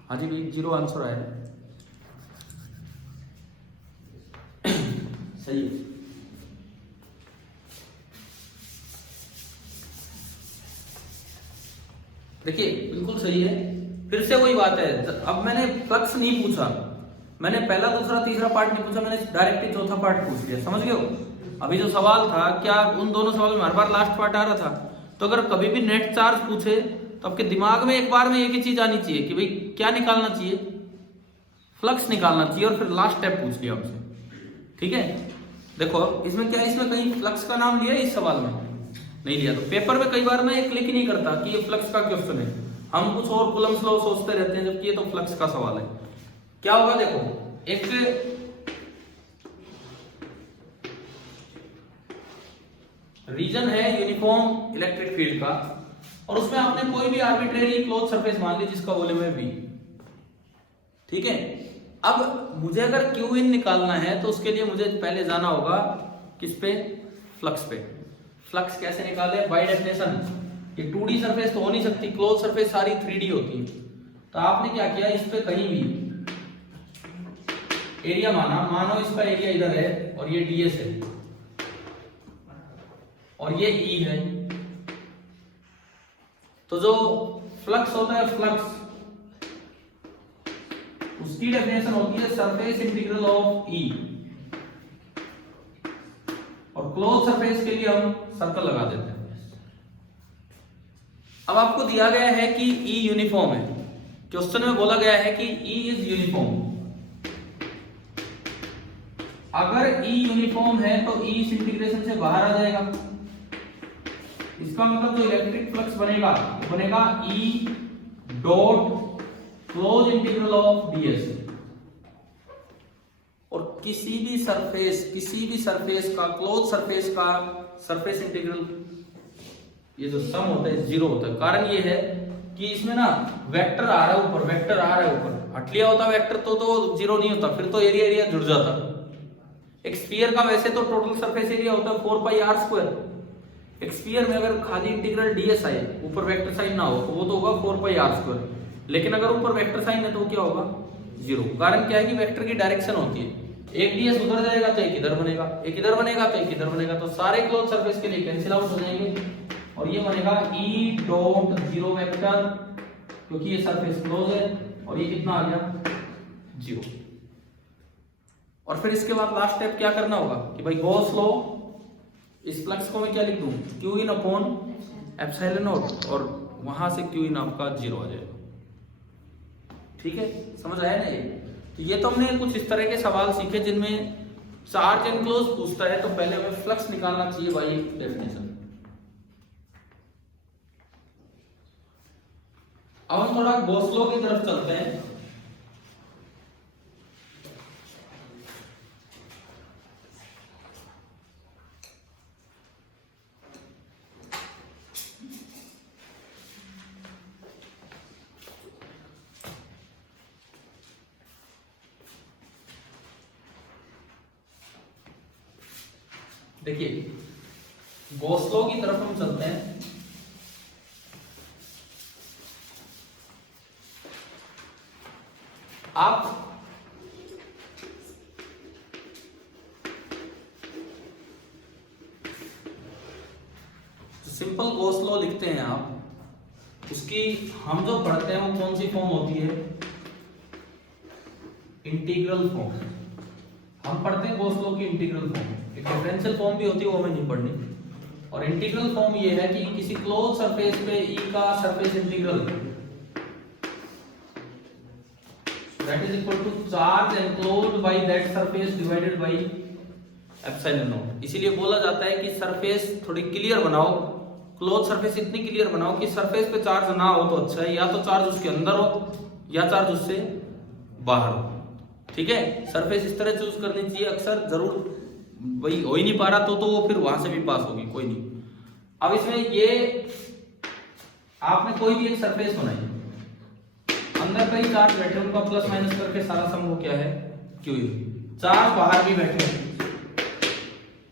हाँ जी भाई, zero answer आया। सही है। देखिए बिल्कुल सही है। फिर से वही बात है, अब मैंने फ्लक्स नहीं पूछा, मैंने पहला दूसरा तीसरा पार्ट नहीं पूछा, मैंने डायरेक्ट ही चौथा पार्ट पूछ लिया, समझ गए हो। अभी जो सवाल था, क्या उन दोनों सवाल में हर बार लास्ट पार्ट आ रहा था? तो अगर कभी भी नेट चार्ज पूछे तो आपके दिमाग में एक बार में एक ही चीज आनी चाहिए कि भाई क्या निकालना चाहिए, फ्लक्स निकालना चाहिए, और फिर लास्ट स्टेप पूछ लिया हमसे। ठीक है, देखो इसमें क्या, इसमें कहीं फ्लक्स का नाम लिया इस सवाल में नहीं लिया। तो पेपर में कई बार ना ये क्लिक ही नहीं करता कि ये फ्लक्स का क्वेश्चन है, हम कुछ और कूलम्स लॉ सोचते रहते हैं, जबकि ये तो फ्लक्स का सवाल है। क्या होगा देखो, एक रीजन है यूनिफॉर्म इलेक्ट्रिक फील्ड का, और उसमें आपने कोई भी आर्बिट्रेरी क्लोज सरफेस मान ली जिसका वॉल्यूम है V। ठीक है, अब मुझे अगर क्यू इन निकालना है तो उसके लिए मुझे पहले जाना होगा किस पे, फ्लक्स पे। फ्लक्स कैसे निकाले, बाय डेफिनेशन ये 2D सरफेस तो हो नहीं सकती, क्लोज सरफेस सारी 3D होती है। तो आपने क्या किया, इस पे कहीं भी एरिया मानो इसका एरिया इधर है और ये ds है और ये E है, तो जो फ्लक्स होता है, फ्लक्स उसकी डेफिनेशन होती है सरफेस इंटीग्रल ऑफ E, और क्लोज सरफेस के लिए हम सर्कल लगा देते हैं। अब आपको दिया गया है कि E यूनिफॉर्म है, क्वेश्चन में बोला गया है कि E इज यूनिफॉर्म। अगर E यूनिफॉर्म है तो E इस इंटीग्रेशन से बाहर आ जाएगा, इसका मतलब जो इलेक्ट्रिक फ्लक्स बनेगा वो बनेगा E dot close integral of ds। और किसी भी सरफेस का, क्लोज सरफेस का सरफेस इंटीग्रल, ये जो सम होता है जीरो होता है। कारण ये है कि इसमें ना वेक्टर आ रहा है ऊपर, वेक्टर आ रहा है ऊपर, हट लिया होता वेक्टर तो जीरो नहीं होता, फिर तो एरिया जुड़ जाता। एक स्फीयर का वैसे तो टोटल सरफेस एरिया होता है 4πr²। एक स्फीयर में अगर खाली इंटीग्रल ds आए, ऊपर वेक्टर साइन ना हो, तो वो तो होगा 4πr²। लेकिन अगर ऊपर वेक्टर साइन है तो क्या होगा, जीरो। कारण क्या है कि वेक्टर की डायरेक्शन होती है, एक ds उधर जाएगा तो एक इधर बनेगा, एक इधर बनेगा तो एक इधर बनेगा, तो सारे क्लोज सरफेस के लिए कैंसिल आउट हो जाएंगे, और ये बनेगा E डॉट जीरो वेक्टर, क्योंकि ये सरफेस क्लोज है, और ये कितना आ गया, जीरो। और फिर इसके बाद लास्ट स्टेप क्या करना होगा कि भाई गॉस लॉ, इस फ्लक्स को मैं क्या लिख दूं, Q in upon epsilon not, और वहां से क्यू इन आपका जीरो आ जाएगा। ठीक है, समझ आया ना ये? तो ये तो हमने कुछ इस तरह के सवाल सीखे जिनमें चार्ज एनक्लोज पूछता है, तो पहले हमें फ्लक्स निकालना चाहिए बाय डेफिनेशन। अब हम थोड़ा गॉस लॉ की तरफ चलते हैं। देखिए गॉस लॉ की तरफ हम चलते हैं। आप सिंपल गॉस लॉ लिखते हैं आप, उसकी हम जो पढ़ते हैं वो कौन सी फॉर्म होती है, इंटीग्रल फॉर्म। हम पढ़ते हैं गॉस लॉ की इंटीग्रल फॉर्म। एक डिफरेंशियल फॉर्म भी होती है, वो हमें नहीं पढ़नी। और इंटीग्रल फॉर्म ये है कि किसी क्लोज सरफेस पे E का surface integral that is equal to charge enclosed by that surface divided by epsilon naught. इसीलिए बोला जाता है कि सरफेस थोड़ी क्लियर बनाओ, क्लोज सरफेस इतनी क्लियर बनाओ कि सरफेस पे चार्ज ना हो तो अच्छा है, या तो चार्ज उसके अंदर हो या चार्ज उससे बाहर हो। ठीक है, सरफेस इस तरह चूज करनी चाहिए अक्सर, जरूर वही हो ही नहीं पा रहा तो वो फिर वहां से भी पास होगी, कोई नहीं। अब इसमें ये आपने कोई भी एक सरफेस बनाई, अंदर कई चार्ज बैठे, उनका प्लस माइनस करके सारा सम वो क्या है, क्यू। चार्ज बाहर भी बैठे,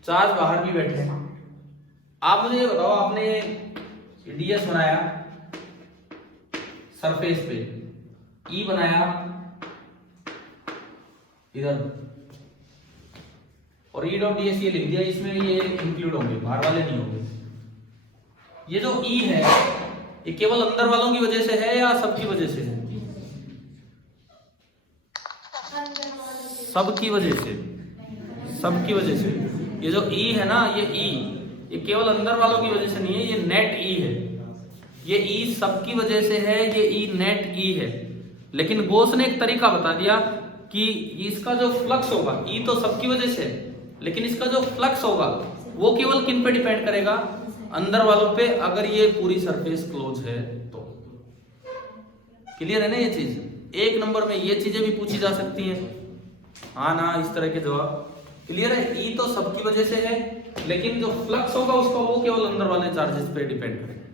चार्ज बाहर भी बैठे। आप मुझे ये बताओ, आपने ds बनाया सरफेस पे, E बनाया इधर, और ई डॉट डी एस ये लिख दिया, इसमें ये इंक्लूड होंगे, बाहर वाले नहीं होंगे। ये जो ई है ये केवल अंदर वालों की वजह से है या सबकी वजह से है? सबकी वजह से, सबकी वजह से। ये जो ई है ना, ये ई ये केवल अंदर वालों की वजह से नहीं है, ये नेट ई है। ये ई सबकी वजह से है, ये ई नेट ई है। लेकिन गोस ने एक तरीका बता दिया कि इसका जो फ्लक्स होगा, ई तो सबकी वजह से है, लेकिन इसका जो फ्लक्स होगा वो केवल किन पे डिपेंड करेगा? अंदर वालों पे, अगर ये पूरी सरफेस क्लोज है तो। क्लियर है ना ये चीज? एक नंबर में ये चीजें भी पूछी जा सकती हैं, हाँ ना, इस तरह के जवाब। क्लियर है? ई तो सबकी वजह से है, लेकिन जो फ्लक्स होगा उसका वो केवल अंदर वाले चार्जेस पे डिपेंड करेगा।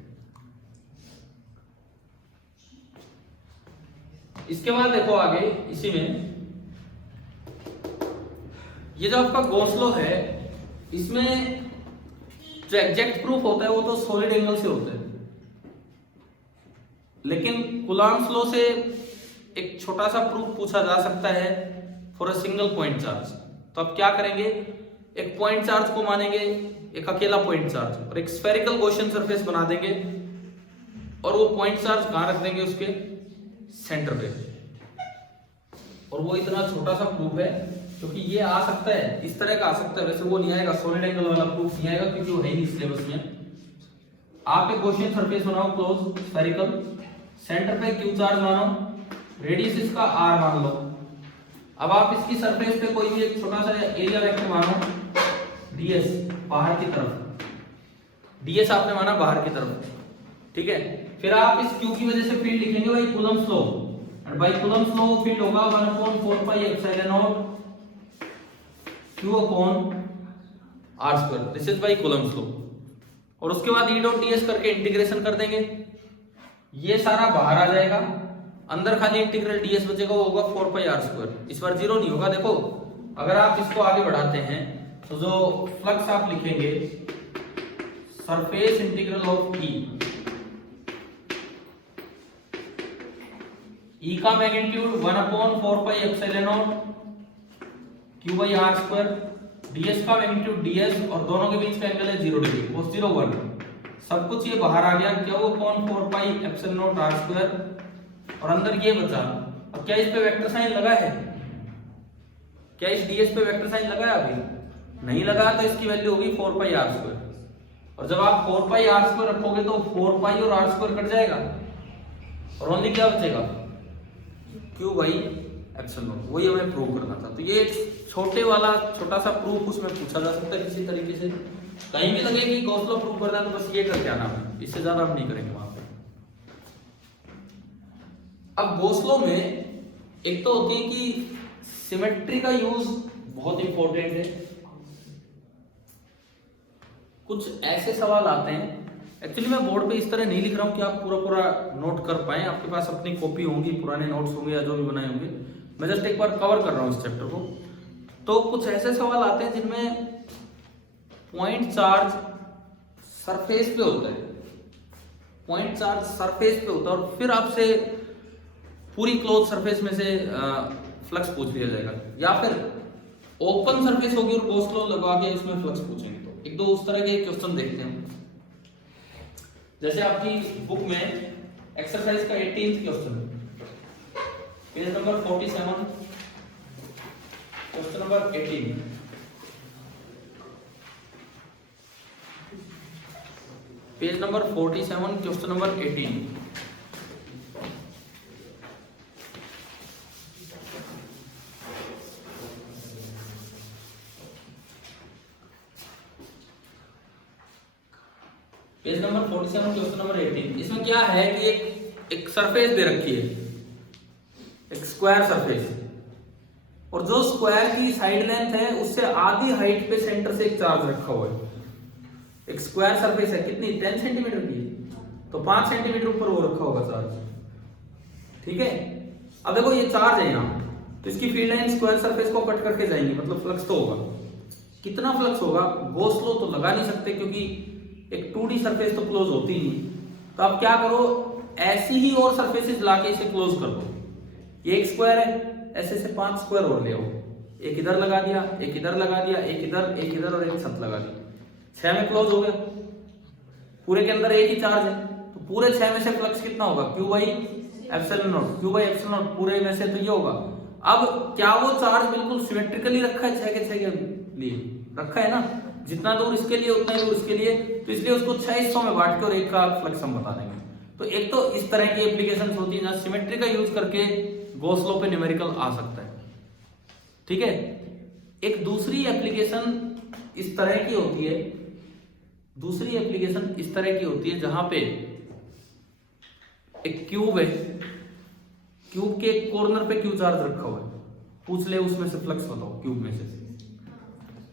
इसके बाद देखो आगे इसी में, ये जो आपका गॉस लॉ है, इसमें जो एग्जैक्ट प्रूफ होता है वो तो सॉलिड एंगल से होता है, लेकिन कूलॉम्स लॉ से एक छोटा सा प्रूफ पूछा जा सकता है for a single point charge. तो अब क्या करेंगे, एक पॉइंट चार्ज को मानेंगे, एक अकेला पॉइंट चार्ज, और एक स्फेरिकल गॉसियन सरफेस बना देंगे, और वो पॉइंट चार्ज कहां रख देंगे? उसके सेंटर पे। और वो इतना छोटा सा प्रूफ है क्योंकि ये आ सकता है, इस तरह का आ सकता है, वैसे वो नहीं आएगा, सॉलिड एंगल वाला प्रूफ नहीं आएगा क्योंकि वो है नहीं सिलेबस में। आप एक गॉसियन सरफेस बनाओ क्लोज स्फेरिकल, सेंटर पे क्यू चार्ज मानो, रेडियस इसका आर मान लो। अब आप इसकी सरफेस पे कोई भी एक छोटा सा एरिया वेक्टर मानो, डीएस बाहर की तरफ, डीएस आपने माना बाहर की तरफ, ठीक है। फिर आप इस क्यू की वजह से फील्ड लिखेंगे भाई कूलम्स लॉ, और बाय कूलम्स लॉ फील्ड होगा 1/4 pi epsilon not q upon r square, this is by Coulomb's law. और उसके बाद e डॉट ds करके इंटीग्रेशन कर देंगे, ये सारा बाहर आ जाएगा, अंदर खाली इंटीग्रल ds बचेगा, वो होगा 4 पाई r स्क्वायर। इस बार जीरो नहीं होगा। देखो अगर आप इसको आगे बढ़ाते हैं तो जो फ्लक्स आप लिखेंगे, सरफेस इंटीग्रल ऑफ E का magnitude 1/4 pi epsilon not q by r square, ds का मैग्नीट्यूड ds, और दोनों के बीच का एंगल है 0 डिग्री, cos 0 1। सब कुछ ये बाहर आ गया, क्या वो 4 पाई एप्सिलॉन नॉट r स्क्वायर, और अंदर ये बचा। अब क्या इस पे वेक्टर साइन लगा है? क्या इस ds पे वेक्टर साइन लगा है? अभी नहीं लगा, तो इसकी वैल्यू होगी 4 पाई r स्क्वायर। और जब आप 4 पाई r स्क्वायर रखोगे तो 4 पाई और r स्क्वायर कट जाएगा, और ओनली क्या बचेगा? q by epsilon not. वही हमें प्रूव करना था। तो ये छोटे वाला छोटा सा प्रूफ उसमें पूछा जा सकता है किसी तरीके से, कहीं भी लगे कि गॉस लॉ प्रूव करना है तो बस ये करके आना है, इससे ज्यादा हम नहीं करेंगे वहां पे। अब गॉस लॉ में एक तो होती है कि सिमेट्री का यूज बहुत इंपॉर्टेंट है। कुछ ऐसे सवाल आते हैं, एक्चुअली मैं बोर्ड पे इस तरह नहीं लिख रहा हूं कि आप पूरा पूरा नोट कर पाए, आपके पास अपनी कॉपी होंगी, पुराने नोट्स होंगे या जो भी बनाए होंगे, मैं जस्ट एक बार कवर कर रहा हूं इस चैप्टर को। तो कुछ ऐसे सवाल आते हैं जिनमें पॉइंट चार्ज सरफेस पे होता है, पॉइंट चार्ज सरफेस पे होता है, और फिर आपसे पूरी क्लोज सरफेस में से फ्लक्स पूछ लिया जाएगा, या फिर ओपन सरफेस होगी और गॉस लॉ लगा के इसमें फ्लक्स पूछेंगे। तो एक दो उस तरह के क्वेश्चन देखते हैं। जैसे आपकी बुक में एक्सरसाइज का 18th question, page number 47, question number 18, page number 47, question number 18। Page number 47, question number 18। इसमें क्या है कि एक सरफेस दे रखी है, एक स्क्वायर सरफेस, और जो स्क्वायर की साइड लेंथ है उससे आधी हाइट पे सेंटर से एक चार्ज रखा हुआ है। एक स्क्वायर सरफेस है, कितनी 10 सेंटीमीटर की, तो 5 सेंटीमीटर ऊपर वो रखा होगा चार्ज, ठीक है। अब देखो ये चार्ज है यहाँ, तो इसकी फील्ड लाइन स्क्वायर सरफेस को कट करके जाएंगी, मतलब फ्लक्स तो होगा। कितना फ्लक्स होगा? गॉस लॉ तो लगा नहीं सकते क्योंकि एक 2D सरफेस तो क्लोज होती नहीं। तो आप क्या करो, ऐसी ही और सरफेसेस लाके इसे क्लोज कर दो। ये एक स्क्वायर है, ऐसे से 5 स्क्वायर और ले आओ, एक इधर लगा दिया, एक इधर लगा दिया, एक इधर और एक छत लगा दिया, 6 में क्लोज हो गया। पूरे के अंदर एक ही चार्ज है, तो पूरे 6 में से फ्लक्स कितना होगा, Q by epsilon not, Q by epsilon not पूरे में से तो ये होगा। अब क्या वो चार्ज बिल्कुल सिमेट्रिकली रखा है 6 के 6 के लिए? रखा है ना, जितना दूर इसके लिए उतना ही दूर इसके लिए, तो इसलिए उसको 6 हिस्सों में बांट के और एक का फ्लक्स हम बता देंगे। तो एक तो इस तरह की एप्लीकेशन होती है जहां सिमेट्री का यूज करके गॉस लॉ पे न्यूमेरिकल आ सकता है, ठीक है। एक दूसरी एप्लीकेशन इस तरह की होती है, दूसरी एप्लीकेशन इस तरह की होती है जहां पे एक क्यूब है, क्यूब के एक कॉर्नर पे क्यू चार्ज रखा हुआ है, पूछ ले उसमें से फ्लक्स बताओ क्यूब में से,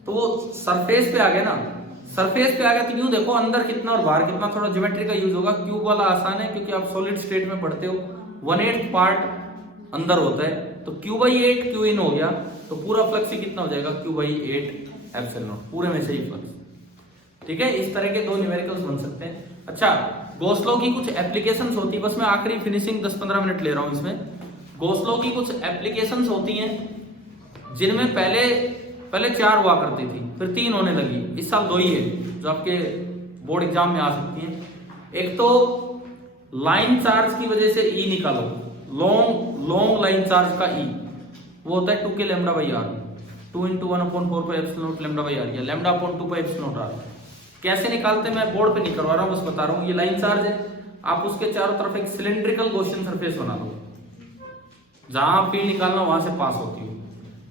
तो वो सरफेस पे आ गया ना, सरफेस पे आ गया तो यूं देखो अंदर कितना और बाहर कितना, थोड़ा ज्योमेट्री का यूज होगा। क्यूब वाला आसान है क्योंकि आप सॉलिड स्टेट में पढ़ते हो, 1/8 पार्ट अंदर होता है, तो Q/8 Q इन हो गया, तो पूरा फ्लक्स ही कितना हो जाएगा, Q/8 एप्सिलॉन नॉट, पूरे में से ही फ्लक्स, ठीक है। इस तरह के दो न्यूमेरिकल्स बन सकते हैं। अच्छा, गॉस लॉ की कुछ एप्लीकेशंस होती है, बस मैं आखिरी फिनिशिंग 10-15 मिनट ले रहा हूं इसमें। गॉस लॉ की कुछ एप्लीकेशंस होती हैं जिनमें पहले 4 हुआ करती थी, फिर 3 होने लगी, इस साल 2 ही है जो आपके बोर्ड एग्जाम में आ सकती हैं। एक तो लाइन चार्ज की वजह से ई निकालो, लॉन्ग लाइन चार्ज का ई, वो होता है 2k lambda by R, 2 × 1/4 pi epsilon naught lambda by R, या लैम्डा/2 पाई एप्सिलॉन नॉट आर। कैसे निकालते हैं मैं बोर्ड पे नहीं करवा रहा हूँ, बस बता रहा हूँ। ये लाइन चार्ज है, आप उसके चारों तरफ एक सिलेंड्रिकल गॉसियन सरफेस बना दो, जहां फील्ड निकालना वहां से पास होती हो।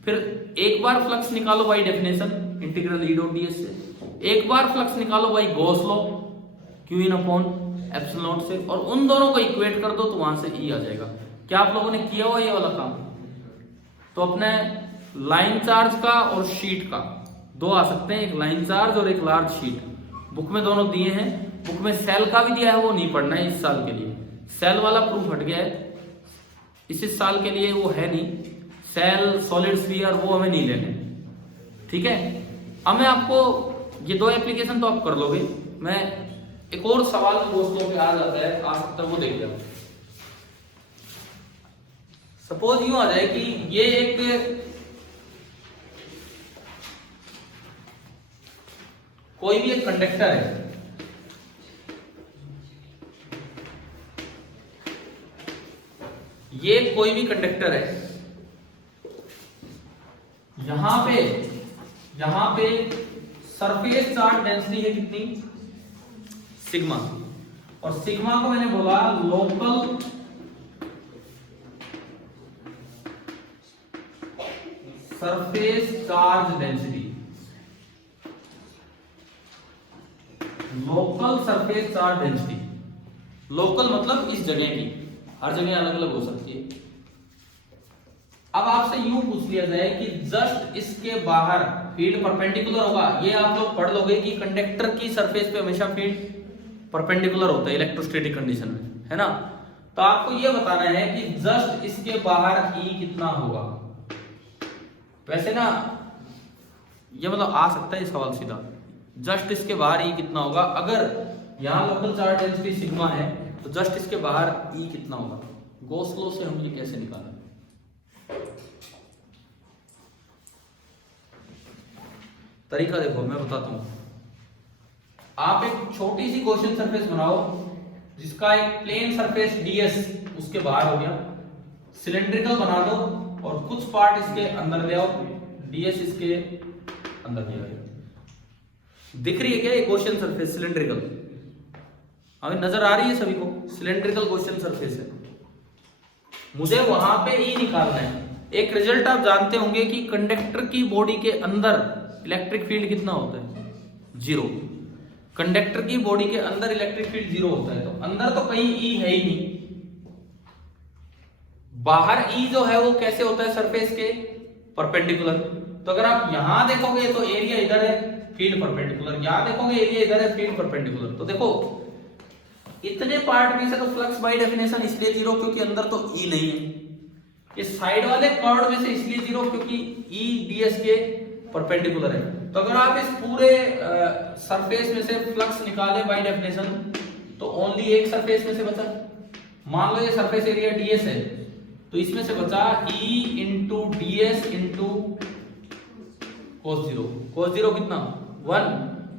फिर एक बार फ्लक्स निकालो by definition integral E dot ds से, एक बार फ्लक्स निकालो by Gauss law Q in upon epsilon not से, और उन दोनों को इक्वेट कर दो तो वहां से E आ जाएगा। क्या आप लोगों ने किया हुआ ये वाला काम? तो अपने लाइन चार्ज का और शीट का 2 आ सकते हैं, एक लाइन चार्ज और एक लार्ज शीट। बुक में दोनों दिए हैं, बुक में सेल का भी दिया है, वो नहीं पढ़ना है इस साल के लिए, सेल वाला प्रूफ हट गया है, इस साल के लिए वो है नहीं, सेल सॉलिड स्फीयर वो हमें नहीं लेने, ठीक है। अब मैं आपको ये 2 एप्लीकेशन तो आप कर लोगे, मैं एक और सवाल दोस्तों पे आ जाता है, आ सकता है वो देख लिया। सपोज यूं आ जाए कि ये एक कोई भी एक कंडक्टर है, ये कोई भी कंडक्टर है, यहां पे सरफेस चार्ज डेंसिटी है कितनी, सिग्मा, और सिग्मा को मैंने बोला local surface charge density, local surface charge density, local मतलब इस जगह की, हर जगह अलग अलग हो सकती है। अब आपसे यूं पूछ लिया जाए कि जस्ट इसके बाहर फील्ड परपेंडिकुलर होगा, ये आप लोग पढ़ लोगे कि कंडक्टर की सरफेस पे हमेशा फील्ड परपेंडिकुलर होता है इलेक्ट्रोस्टैटिक कंडीशन में, है ना। तो आपको ये बताना है कि जस्ट इसके बाहर E कितना होगा। वैसे ना ये मतलब आ सकता है सवाल सीधा, जस्ट इसके बाहर E कितना होगा, अगर यहां लोकल चार्ज डेंसिटी सिग्मा है तो जस्ट इसके बाहर E कितना होगा। गॉस लॉ से हम ये कैसे निकालें? तरीका देखो मैं बताता हूं। आप एक छोटी सी गॉसियन सरफेस बनाओ जिसका एक प्लेन सरफेस ds उसके बाहर हो गया, सिलेंड्रिकल बना दो और कुछ पार्ट इसके अंदर ले आओ, ds इसके अंदर ले आओ। दिख रही है क्या ये गॉसियन सरफेस सिलेंड्रिकल? हमें नजर आ रही है सभी को, सिलेंड्रिकल गॉसियन सरफेस है। मुझे वहां पे E निकालना है। एक रिजल्ट आप जानते होंगे कि कंडक्टर की बॉडी के अंदर इलेक्ट्रिक फील्ड कितना होता है, 0। कंडक्टर की बॉडी के अंदर इलेक्ट्रिक फील्ड 0 होता है, तो अंदर तो कहीं E है ही नहीं। बाहर E जो है वो कैसे होता है, सरफेस के परपेंडिकुलर। तो अगर आप यहां देखोगे तो एरिया इधर है, फील्ड परपेंडिकुलर, यहां देखोगे एरिया इधर है, फील्ड परपेंडिकुलर। तो देखो इतने पार्ट में से तो फ्लक्स बाय डेफिनेशन इसलिए 0 क्योंकि अंदर तो E नहीं है। ये साइड वाले कॉर्ड में से इसलिए 0 क्योंकि E ds के परपेंडिकुलर है। तो अगर आप इस पूरे सरफेस में से फ्लक्स निकाले बाय डेफिनेशन तो ओनली एक सरफेस में से बचा। मान लो ये सरफेस एरिया ds है, तो इसमें से बचा E into ds into cos 0, cos 0 कितना 1,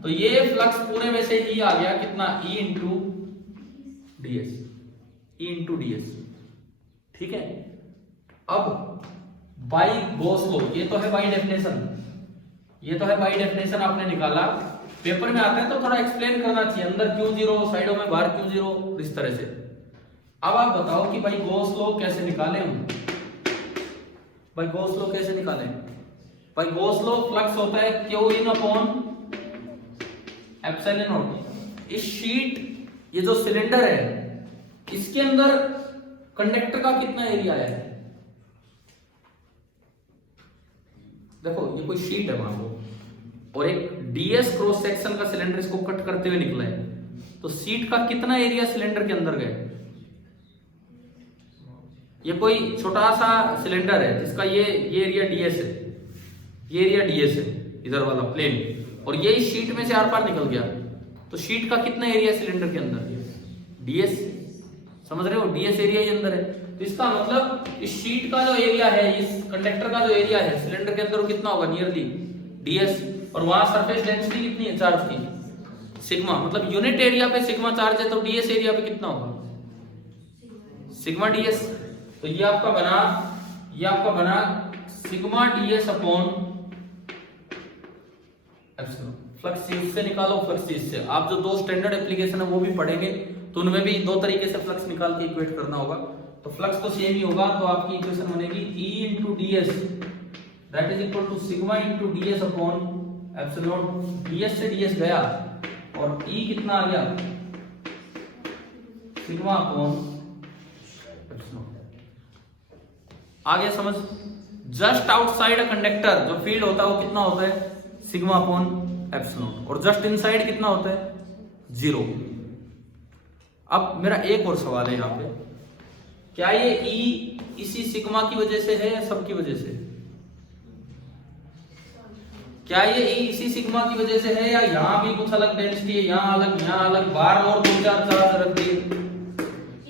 तो ये फ्लक्स पूरे में से E आ गया कितना E इंटू ds, ठीक है। अब बाई गॉस लॉ, ये तो है बाई डेफिनेशन, आपने निकाला, पेपर में आता है तो थोड़ा एक्सप्लेन करना चाहिए, अंदर Q0 साइडों में बाहर Q0 इस तरह से। अब आप बताओ कि भाई गॉस लॉ कैसे निकालें हम, भाई गॉस लॉ कैसे निकालें? भाई गॉस लॉ फ्लक्स होता है Q in upon epsilon not. इस शीट, ये जो सिलेंडर है, इसके अंदर कंडक्टर का कितना एरिया है? देखो ये कोई शीट है मान लो, और एक ds क्रॉस सेक्शन का सिलेंडर इसको कट करते हुए निकला है, तो शीट का कितना एरिया सिलेंडर के अंदर गया? ये कोई छोटा सा सिलेंडर है जिसका ये एरिया ds है, ये एरिया ds है इधर वाला प्लेन, और ये इस शीट में से आर पार निकल गया, तो शीट का कितना एरिया सिलेंडर के अंदर? ds, समझ रहे हो? ds एरिया ही अंदर है, तो इसका मतलब इस शीट का जो एरिया है, इस कंडक्टर का जो एरिया है सिलेंडर के अंदर, वो कितना होगा? नियरली ds, और वहां सरफेस डेंसिटी कितनी है चार्ज की? सिग्मा, मतलब यूनिट एरिया पे सिग्मा चार्ज है, तो ds एरिया पे कितना होगा? Sigma ds। तो ये आपका बना sigma ds upon epsilon. Flux चीज से निकालो, फ्लक्स चीज से आप जो दो स्टैंडर्ड एप्लीकेशन है वो भी पढ़ेंगे, तो उनमें भी दो तरीके से फ्लक्स निकाल के इक्वेट करना होगा। तो फ्लक्स तो सेम ही होगा, तो आपकी इक्वेशन बनेगी E into ds that is equal to sigma into ds upon epsilon. ds से ds गया और E कितना आ गया? Sigma upon epsilon. आ गया समझ? जस्ट आउटसाइड अ कंडक्टर जो फील्ड होता है वो कितना होता है? सिग्मा अपॉन एप्सिलॉन, और जस्ट इनसाइड कितना होता है? 0। अब मेरा एक और सवाल है यहाँ पे, क्या ये E इसी सिग्मा की वजह से है या सब की वजह से? क्या ये E इसी सिग्मा की वजह से है, या यहाँ भी कुछ अलग डेंसिटी है, यहाँ अलग, बाहर और 2-4 चार्ज रख दिए?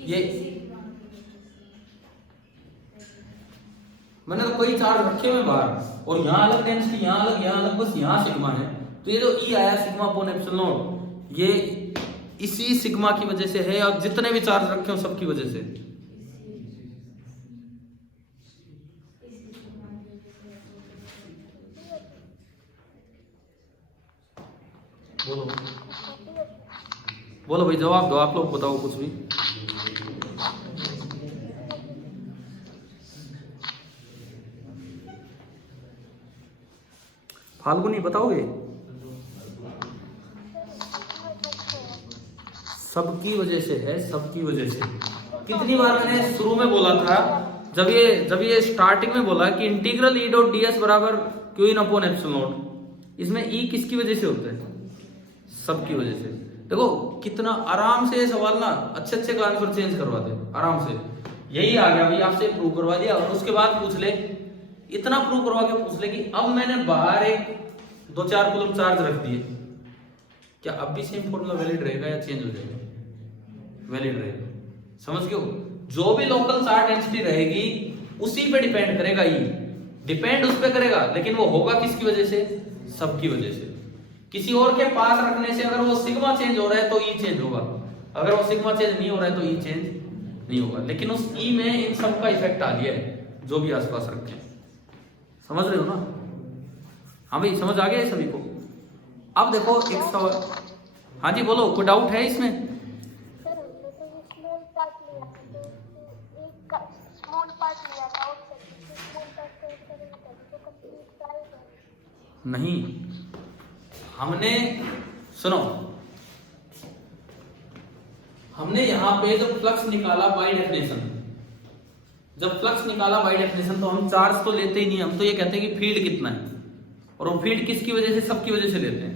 ये मैंने तो कई चार्ज रखे हुए बाहर, और यहाँ अलग डेंसिटी, यहाँ अलग, बस यहाँ सिग्मा है, तो ये जो E आया सिग्मा अपॉन एप्सिलॉन, ये इसी सिग्मा की वजह से है, और जितने भी चार्ज रखे हो सबकी वजह से? बोलो भाई, जवाब दो, आप लोग बताओ कुछ भी। फाल्गुनी बताओगे? सबकी वजह से है, सबकी वजह से। कितनी बार मैंने शुरू में बोला था, जब ये स्टार्टिंग में बोला कि इंटीग्रल E डॉट ds बराबर Q इन अपॉन एप्सिलॉन, इसमें E किसकी वजह से होता है? सबकी वजह से। देखो कितना आराम से ये सवाल ना अच्छे का आंसर चेंज करवा दे आराम से। यही आ गया भाई, आपसे प्रूव करवा दिया, और उसके बाद पूछ ले, इतना प्रूव करवा के पूछ ले कि अब मैंने बाहर एक 2-4 कूलम चार्ज रख दिए, क्या अब भी सेम फॉर्मूला वैलिड रहेगा या चेंज हो जाएगा? वैलिड रहेगा, समझ गए हो? जो भी लोकल चार्ज डेंसिटी रहेगी उसी पे डिपेंड करेगा, ये डिपेंड उस पे करेगा, लेकिन वो होगा किसकी वजह से? सबकी वजह से। किसी और के पास रखने से अगर वो सिग्मा चेंज हो रहा है तो E चेंज होगा, अगर वो सिग्मा चेंज नहीं हो रहा है तो E चेंज नहीं होगा, लेकिन उस E में इन सब का इफेक्ट आ गया है जो भी आसपास रखे। समझ रहे हो ना? हाँ भाई, समझ आ गया है सभी को? अब देखो एक सवाल, हाँ जी बोलो, कोई डाउट है इसमें? नहीं, हमने सुनो, हमने यहां पे जब फ्लक्स निकाला बाय डेफिनेशन, तो हम चार्ज तो लेते ही नहीं, हम तो ये कहते हैं कि फील्ड कितना है, और वो फील्ड किसकी वजह से? सबकी वजह से लेते हैं।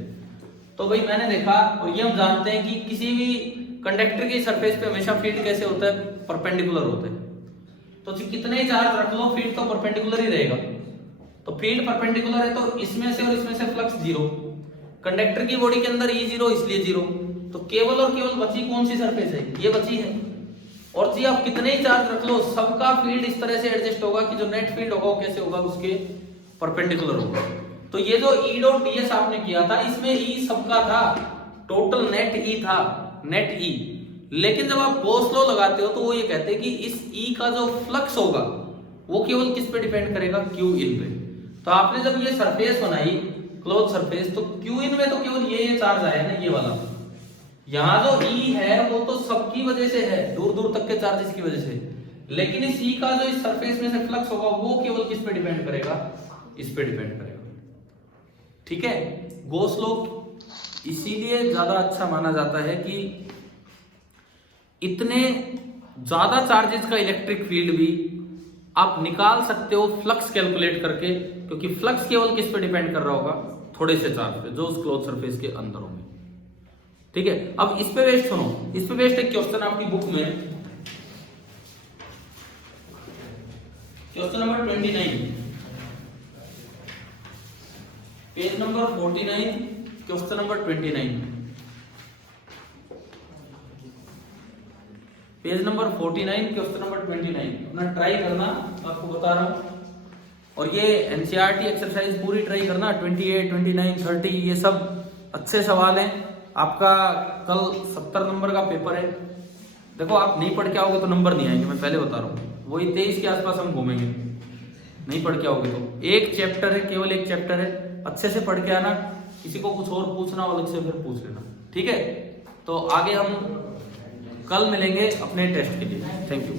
तो भाई मैंने देखा, और ये हम जानते हैं कि किसी भी कंडक्टर की सरफेस पे हमेशा फील्ड कैसे होता है? परपेंडिकुलर होता है। तो कितने चार्ज रख लो, फील्ड तो परपेंडिकुलर ही रहेगा। तो फील्ड परपेंडिकुलर है, तो इसमें से और इसमें से फ्लक्स 0, कंडक्टर की बॉडी के अंदर E 0 इसलिए 0, तो केवल और केवल बची कौन सी सरफेस है? ये बची है। और जी आप कितने ही चार्ज रख लो, सबका फील्ड इस तरह से एडजस्ट होगा कि जो नेट फील्ड होगा वो कैसे होगा? उसके परपेंडिकुलर होगा। तो ये जो ई डॉट ds आपने किया था, इसमें ई सबका था, टोटल नेट ई था, नेट ई। लेकिन जब आप गॉस लॉ लगाते हो तो वो ये कहते हैं कि इस ई का जो फ्लक्स होगा वो केवल किस पे डिपेंड करेगा, क्यू इन पे। तो आपने जब ये सरफेस बनाई क्लोज सरफेस, तो क्यू इन में तो केवल ये चार्ज आया ना, ये वाला। यहाँ जो ई है वो तो सबकी वजह से है, दूर दूर तक के चार्जेस की वजह से। लेकिन इस ई का जो इस सरफेस में से फ्लक्स होगा वो केवल किस पे डिपेंड करेगा, इस पे डिपेंड करेगा। ठीक है, गॉस लॉ इसीलिए ज्यादा अच्छा माना जाता है कि इतने ज्यादा चार्जेस का इलेक्ट्रिक फील्ड भी आप निकाल सकते हो फ्लक्स कैलकुलेट करके, क्योंकि फ्लक्स केवल किस पे डिपेंड कर रहा होगा, थोड़े से चार्ज पे जो उस क्लोज सरफेस के अंदर होंगे। ठीक है, अब इस पे बेस्ड सुनो, इस पे बेस्ड एक क्वेश्चन आपकी बुक में, question number 29, page number 49, question number 29, page number 49, question number 29। अपना ट्राई करना, आपको बता रहा हूं। और ये एनसीईआरटी एक्सरसाइज पूरी ट्राई करना, 28, 29, 30 ये सब अच्छे सवाल हैं। आपका कल 70 नंबर का पेपर है। देखो आप नहीं पढ़ के आओगे तो नंबर नहीं आएंगे, मैं पहले बता रहा हूँ। वही 23 के आसपास हम घूमेंगे, नहीं पढ़ के आओगे तो। एक चैप्टर है, केवल एक चैप्टर है, अच्छे से पढ़ के आना। किसी को कुछ और पूछना हो अलग से फिर पूछ लेना, ठीक है। तो आगे हम कल मिलेंगे अपने टेस्ट के लिए। Thank you.